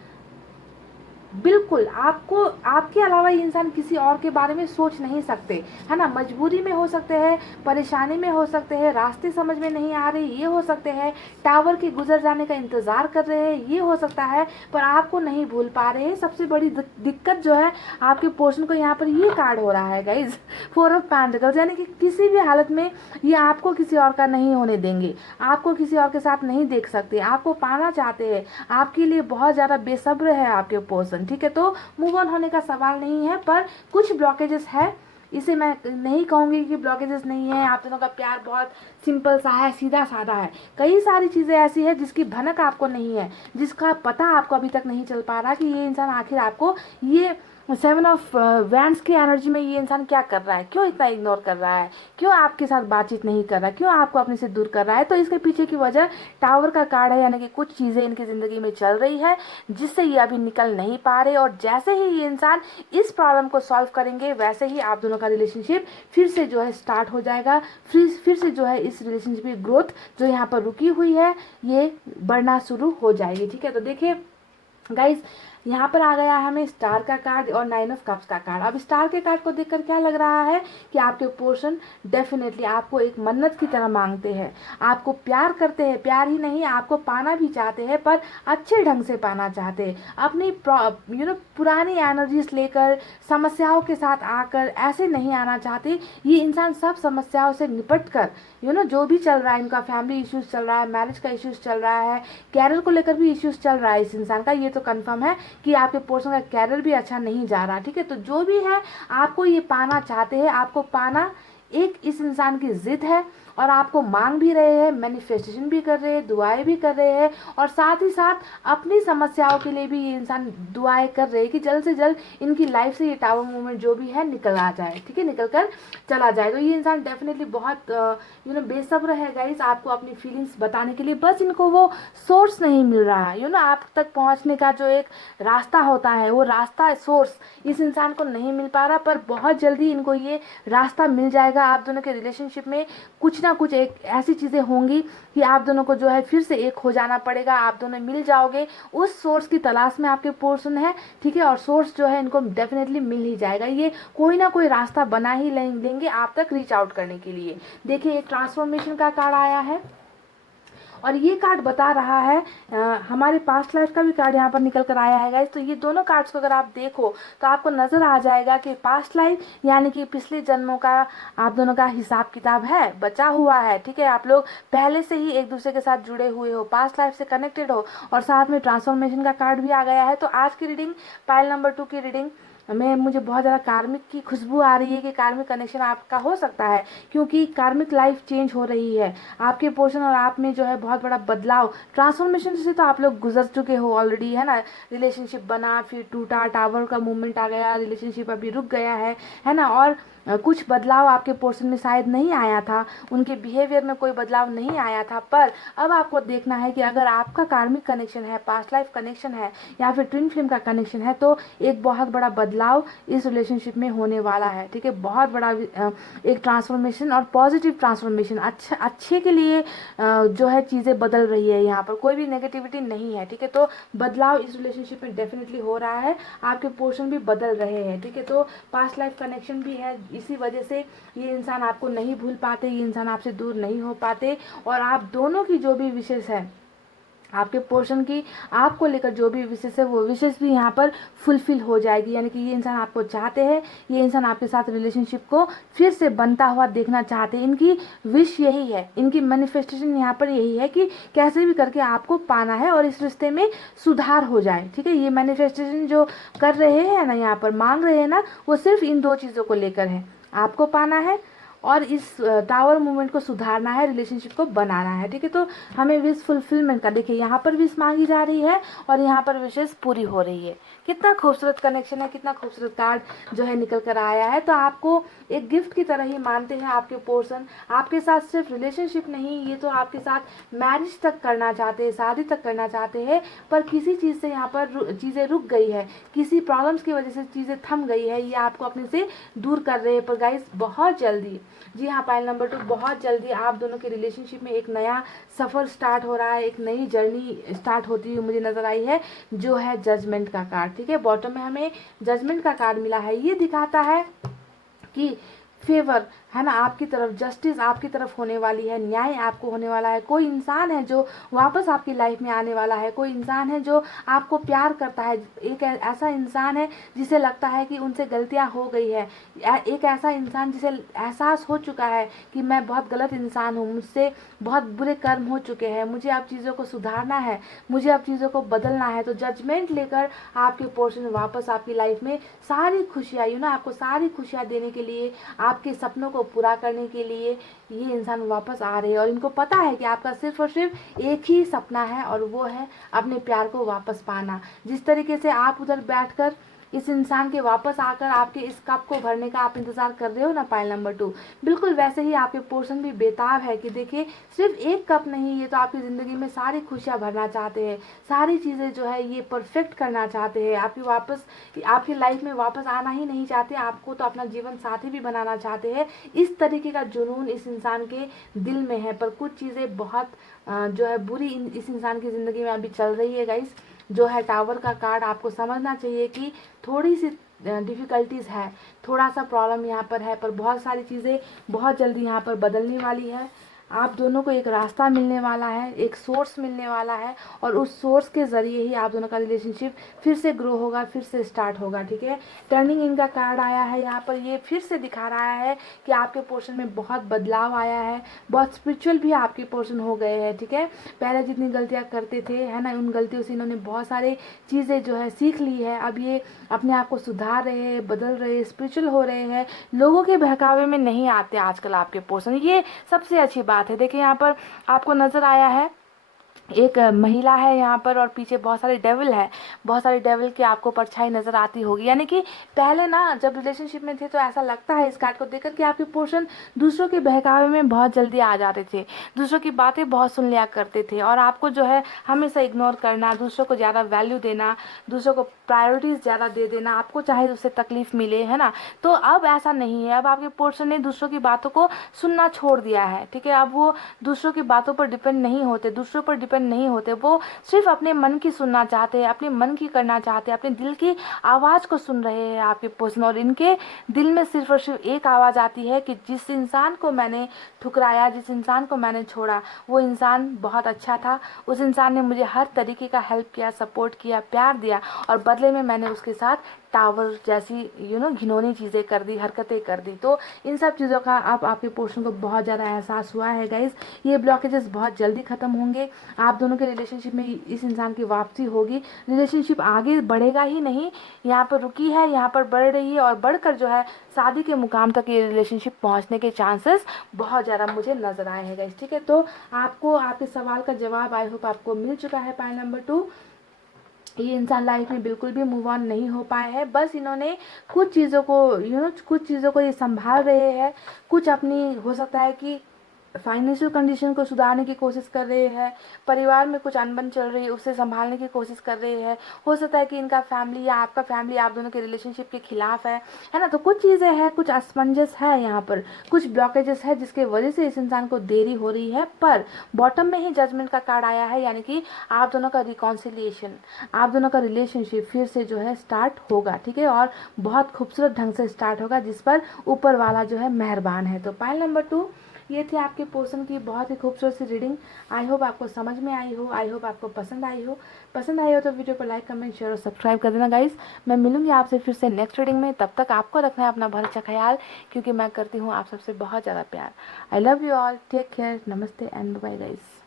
बिल्कुल आपको, आपके अलावा ये इंसान किसी और के बारे में सोच नहीं सकते, है ना। मजबूरी में हो सकते हैं, परेशानी में हो सकते हैं, रास्ते समझ में नहीं आ रहे ये हो सकते हैं, टावर के गुजर जाने का इंतज़ार कर रहे हैं ये हो सकता है, पर आपको नहीं भूल पा रहे हैं। सबसे बड़ी दिक्कत जो है आपके पोर्शन को यहाँ पर ये कार्ड हो रहा है गाइज, 4 ऑफ पेंटिकल्स, यानी कि किसी भी हालत में ये आपको किसी और का नहीं होने देंगे, आपको किसी और के साथ नहीं देख सकते, आपको पाना चाहते हैं, आपके लिए बहुत ज़्यादा बेसब्र है आपके पोर्शन, ठीक है। तो मूव ऑन होने का सवाल नहीं है, पर कुछ ब्लॉकेजेस है। इसे मैं नहीं कहूँगी कि ब्लॉकेजेस नहीं है, आप दोनों का प्यार बहुत सिंपल सा है, सीधा साधा है। कई सारी चीज़ें ऐसी है जिसकी भनक आपको नहीं है, जिसका पता आपको अभी तक नहीं चल पा रहा कि ये इंसान आखिर आपको ये 7 ऑफ वैंड्स की एनर्जी में ये इंसान क्या कर रहा है, क्यों इतना इग्नोर कर रहा है, क्यों आपके साथ बातचीत नहीं कर रहा है, क्यों आपको अपने से दूर कर रहा है। तो इसके पीछे की वजह टावर का कार्ड है, यानी कि कुछ चीज़ें इनकी ज़िंदगी में चल रही है जिससे ये अभी निकल नहीं पा रहे, और जैसे ही ये इंसान इस प्रॉब्लम को सॉल्व करेंगे वैसे ही आप दोनों का रिलेशनशिप फिर से जो है स्टार्ट हो जाएगा, फिर से जो है इस रिलेशनशिप की ग्रोथ जो यहाँ पर रुकी हुई है ये बढ़ना शुरू हो जाएगी, ठीक है। तो देखिए गाइज, यहाँ पर आ गया हमें स्टार का कार्ड और 9 ऑफ कप्स का कार्ड। अब स्टार के कार्ड को देखकर क्या लग रहा है कि आपके पोर्शन डेफिनेटली आपको एक मन्नत की तरह मांगते हैं, आपको प्यार करते हैं, प्यार ही नहीं आपको पाना भी चाहते हैं, पर अच्छे ढंग से पाना चाहते हैं। अपनी पुरानी एनर्जीज लेकर समस्याओं के साथ आकर ऐसे नहीं आना चाहते। ये इंसान सब समस्याओं से निपट कर जो भी चल रहा है, इनका फैमिली इश्यूज चल रहा है, मैरिज का इश्यूज चल रहा है, कैरियर को लेकर भी इश्यूज चल रहा है इस इंसान का, ये तो कंफर्म है कि आपके पोर्शन का कैरियर भी अच्छा नहीं जा रहा, ठीक है। तो जो भी है आपको ये पाना चाहते हैं, आपको पाना एक इस इंसान की जिद है, और आपको मांग भी रहे हैं, मैनिफेस्टेशन भी कर रहे हैं, दुआएं भी कर रहे हैं, और साथ ही साथ अपनी समस्याओं के लिए भी ये इंसान दुआएं कर रहे हैं कि जल्द से जल्द इनकी लाइफ से ये टावर मूवमेंट जो भी है निकल आ जाए, ठीक है, निकल कर चला जाए। तो ये इंसान डेफिनेटली बहुत बेसब्र है गाइस आपको अपनी फीलिंग्स बताने के लिए, बस इनको वो सोर्स नहीं मिल रहा है। आप तक पहुँचने का जो एक रास्ता होता है, वो रास्ता सोर्स इस इंसान को नहीं मिल पा रहा, पर बहुत जल्दी इनको ये रास्ता मिल जाएगा। आप दोनों के रिलेशनशिप में कुछ ना कुछ एक ऐसी चीज़ें होंगी कि आप दोनों को जो है फिर से एक हो जाना पड़ेगा, आप दोनों मिल जाओगे। उस सोर्स की तलाश में आपके पोर्शन है, ठीक है, और सोर्स जो है इनको डेफिनेटली मिल ही जाएगा। ये कोई ना कोई रास्ता बना ही लेंगे आप तक रीच आउट करने के लिए। देखिए एक ट्रांसफॉर्मेशन का कार्ड आया है, और ये कार्ड बता रहा है हमारे पास्ट लाइफ का भी कार्ड यहाँ पर निकल कर आया है गाइस। तो ये दोनों कार्ड्स को अगर आप देखो तो आपको नज़र आ जाएगा कि पास्ट लाइफ यानी कि पिछले जन्मों का आप दोनों का हिसाब किताब है, बचा हुआ है, ठीक है। आप लोग पहले से ही एक दूसरे के साथ जुड़े हुए हो, पास्ट लाइफ से कनेक्टेड हो, और साथ में ट्रांसफॉर्मेशन का कार्ड भी आ गया है। तो आज की रीडिंग, पाइल नंबर 2 की रीडिंग में मुझे बहुत ज़्यादा कार्मिक की खुशबू आ रही है कि कार्मिक कनेक्शन आपका हो सकता है, क्योंकि कार्मिक लाइफ चेंज हो रही है। आपके पोर्शन और आप में जो है बहुत बड़ा बदलाव, ट्रांसफॉर्मेशन से तो आप लोग गुजर चुके हो ऑलरेडी, है ना। रिलेशनशिप बना, फिर टूटा, टावर का मूवमेंट आ गया, रिलेशनशिप अभी रुक गया है ना। और कुछ बदलाव आपके पोर्शन में शायद नहीं आया था, उनके बिहेवियर में कोई बदलाव नहीं आया था, पर अब आपको देखना है कि अगर आपका कार्मिक कनेक्शन है, पास्ट लाइफ कनेक्शन है, या फिर ट्विन फ्लेम का कनेक्शन है, तो एक बहुत बड़ा बदलाव इस रिलेशनशिप में होने वाला है, ठीक है। बहुत बड़ा एक ट्रांसफॉर्मेशन और पॉजिटिव ट्रांसफॉर्मेशन, अच्छे के लिए जो है चीज़ें बदल रही है, यहाँ पर कोई भी नेगेटिविटी नहीं है, ठीक है। तो बदलाव इस रिलेशनशिप में डेफिनेटली हो रहा है, आपके पोर्शन भी बदल रहे हैं, ठीक है। तो पास्ट लाइफ कनेक्शन भी है, इसी वजह से ये इंसान आपको नहीं भूल पाते, ये इंसान आपसे दूर नहीं हो पाते, और आप दोनों की जो भी विशेष है, आपके पोर्शन की आपको लेकर जो भी विशेष है, वो विशेष भी यहाँ पर फुलफिल हो जाएगी। यानी कि ये इंसान आपको चाहते हैं, ये इंसान आपके साथ रिलेशनशिप को फिर से बनता हुआ देखना चाहते हैं। इनकी विश यही है, इनकी मैनिफेस्टेशन यहाँ पर यही है कि कैसे भी करके आपको पाना है और इस रिश्ते में सुधार हो जाए, ठीक है। ये मैनिफेस्टेशन जो कर रहे हैं ना, यहाँ पर मांग रहे हैं ना, वो सिर्फ इन 2 चीज़ों को लेकर है, आपको पाना है और इस टावर मूवमेंट को सुधारना है, रिलेशनशिप को बनाना है, ठीक है। तो हमें विश फुलफिलमेंट का, देखिए यहाँ पर विश मांगी जा रही है और यहाँ पर विशेष पूरी हो रही है। कितना खूबसूरत कनेक्शन है, कितना खूबसूरत कार्ड जो है निकल कर आया है। तो आपको एक गिफ्ट की तरह ही मानते हैं आपके पर्सन। आपके साथ सिर्फ रिलेशनशिप नहीं, ये तो आपके साथ मैरिज तक करना चाहते हैं, शादी तक करना चाहते हैं, पर किसी चीज़ से यहाँ पर चीज़ें रुक गई है, किसी प्रॉब्लम्स की वजह से चीज़ें थम गई है, ये आपको अपने से दूर कर रहे हैं। पर गाइस बहुत जल्दी, जी हाँ पाइल नंबर 2, बहुत जल्दी आप दोनों के रिलेशनशिप में एक नया सफ़र स्टार्ट हो रहा है, एक नई जर्नी स्टार्ट होती हुई मुझे नज़र आई है, जो है जजमेंट का कार्ड, ठीक है। बॉटम में हमें जजमेंट का कार्ड मिला है। ये दिखाता है कि फेवर है ना आपकी तरफ, जस्टिस आपकी तरफ होने वाली है, न्याय आपको होने वाला है। कोई इंसान है जो वापस आपकी लाइफ में आने वाला है, कोई इंसान है जो आपको प्यार करता है, एक ऐसा इंसान है जिसे लगता है कि उनसे गलतियां हो गई है, एक ऐसा इंसान जिसे एहसास हो चुका है कि मैं बहुत गलत इंसान हूँ, मुझसे बहुत बुरे कर्म हो चुके हैं, मुझे अब चीज़ों को सुधारना है, मुझे अब चीज़ों को बदलना है। तो जजमेंट लेकर आपके पोर्शन वापस आपकी लाइफ में सारी खुशियाँ, आपको सारी खुशियाँ देने के लिए, आपके सपनों को पूरा करने के लिए ये इंसान वापस आ रहे हैं। और इनको पता है कि आपका सिर्फ और सिर्फ एक ही सपना है, और वो है अपने प्यार को वापस पाना। जिस तरीके से आप उधर बैठकर इस इंसान के वापस आकर आपके इस कप को भरने का आप इंतजार कर रहे हो ना पाइल नंबर 2, बिल्कुल वैसे ही आपके पोर्शन भी बेताब है कि देखिए सिर्फ एक कप नहीं, ये तो आपकी ज़िंदगी में सारी खुशियाँ भरना चाहते हैं, सारी चीज़ें जो है ये परफेक्ट करना चाहते हैं, आपकी वापस आपकी लाइफ में वापस आना ही नहीं चाहते, आपको तो अपना जीवन साथी भी बनाना चाहते हैं। इस तरीके का जुनून इस इंसान के दिल में है। पर कुछ चीज़ें बहुत जो है बुरी इस इंसान की ज़िंदगी में अभी चल रही है गाइस। जो है टावर का कार्ड, आपको समझना चाहिए कि थोड़ी सी डिफ़िकल्टीज़ है, थोड़ा सा प्रॉब्लम यहाँ पर है, पर बहुत सारी चीज़ें बहुत जल्दी यहाँ पर बदलने वाली है। आप दोनों को एक रास्ता मिलने वाला है, एक सोर्स मिलने वाला है, और उस सोर्स के ज़रिए ही आप दोनों का रिलेशनशिप फिर से ग्रो होगा, फिर से स्टार्ट होगा, ठीक है। टर्निंग इनका कार्ड आया है यहाँ पर, ये फिर से दिखा रहा है कि आपके पोर्शन में बहुत बदलाव आया है, बहुत स्पिरिचुअल भी आपके पोर्शन हो गए हैं, ठीक है। पहले जितनी गलतियाँ करते थे है ना, उन गलतियों से इन्होंने बहुत सारे चीज़ें जो है सीख ली है। अब ये अपने आप को सुधार रहे हैं, बदल रहे हैं, स्पिरिचुअल हो रहे हैं, लोगों के बहकावे में नहीं आते आजकल आपके पोर्शन। ये सबसे अच्छी बात है। देखिए यहाँ पर आपको नजर आया है एक महिला है यहाँ पर, और पीछे बहुत सारे डेविल है, बहुत सारे डेविल की आपको परछाई नज़र आती होगी। यानी कि पहले ना जब रिलेशनशिप में थे तो ऐसा लगता है इस कार्ड को देखकर कि आपके पोर्शन दूसरों के बहकावे में बहुत जल्दी आ जाते थे, दूसरों की बातें बहुत सुन लिया करते थे, और आपको जो है हमेशा इग्नोर करना, दूसरों को ज़्यादा वैल्यू देना, दूसरों को प्रायोरिटीज़ ज़्यादा दे देना, आपको चाहे उससे तकलीफ मिले, है ना। तो अब ऐसा नहीं है, अब आपके पोर्शन ने दूसरों की बातों को सुनना छोड़ दिया है, ठीक है। अब वो दूसरों की बातों पर डिपेंड नहीं होते, दूसरों पर डिपेंड नहीं होते, वो सिर्फ अपने मन की सुनना चाहते हैं, अपने मन की करना चाहते हैं, अपने दिल की आवाज़ को सुन रहे हैं आपके पर्सन। और इनके दिल में सिर्फ और सिर्फ एक आवाज़ आती है कि जिस इंसान को मैंने ठुकराया, जिस इंसान को मैंने छोड़ा, वो इंसान बहुत अच्छा था, उस इंसान ने मुझे हर तरीके का हेल्प किया, सपोर्ट किया, प्यार दिया, और बदले में मैंने उसके साथ टावर जैसी घिनौनी चीज़ें कर दी, हरकतें कर दी। तो इन सब चीज़ों का अब आपके पोर्शन को बहुत ज़्यादा एहसास हुआ है गाइज। ये ब्लॉकेजेस बहुत जल्दी ख़त्म होंगे, आप दोनों के रिलेशनशिप में इस इंसान की वापसी होगी, रिलेशनशिप आगे बढ़ेगा ही नहीं, यहाँ पर रुकी है, यहाँ पर बढ़ रही है, और बढ़कर जो है शादी के मुकाम तक ये रिलेशनशिप पहुँचने के चांसेस बहुत ज़्यादा मुझे नज़र आए हैं गाइज, ठीक है। तो आपको आपके सवाल का जवाब आई होप आपको मिल चुका है पाइल नंबर 2। ये इंसान लाइफ में बिल्कुल भी मूव ऑन नहीं हो पाए हैं, बस इन्होंने कुछ चीज़ों को कुछ चीज़ों को ये संभाल रहे हैं, कुछ अपनी हो सकता है कि फाइनेंशियल कंडीशन को सुधारने की कोशिश कर रहे हैं, परिवार में कुछ अनबन चल रही है उसे संभालने की कोशिश कर रहे हैं, हो सकता है कि इनका फैमिली या आपका फैमिली आप दोनों के रिलेशनशिप के खिलाफ है ना। तो कुछ चीज़ें हैं, कुछ असमंजस है यहाँ पर, कुछ ब्लॉकेजेस है जिसके वजह से इस इंसान को देरी हो रही है। पर बॉटम में ही जजमेंट का कार्ड आया है, यानी कि आप दोनों का रिकॉन्सिलिएशन, आप दोनों का रिलेशनशिप फिर से जो है स्टार्ट होगा, ठीक है, और बहुत खूबसूरत ढंग से स्टार्ट होगा, जिस पर ऊपर वाला जो है मेहरबान है। तो पाइल नंबर 2 ये थी आपके पोर्शन की बहुत ही खूबसूरत सी रीडिंग। आई होप आपको समझ में आई हो, आई होप आपको पसंद आई हो तो वीडियो को लाइक कमेंट शेयर और सब्सक्राइब कर देना गाइस। मैं मिलूंगी आपसे फिर से नेक्स्ट रीडिंग में, तब तक आपको रखना है अपना बहुत अच्छा ख्याल, क्योंकि मैं करती हूँ आप सबसे बहुत ज़्यादा प्यार। I love you all, take care, नमस्ते एंड बाय गाइस।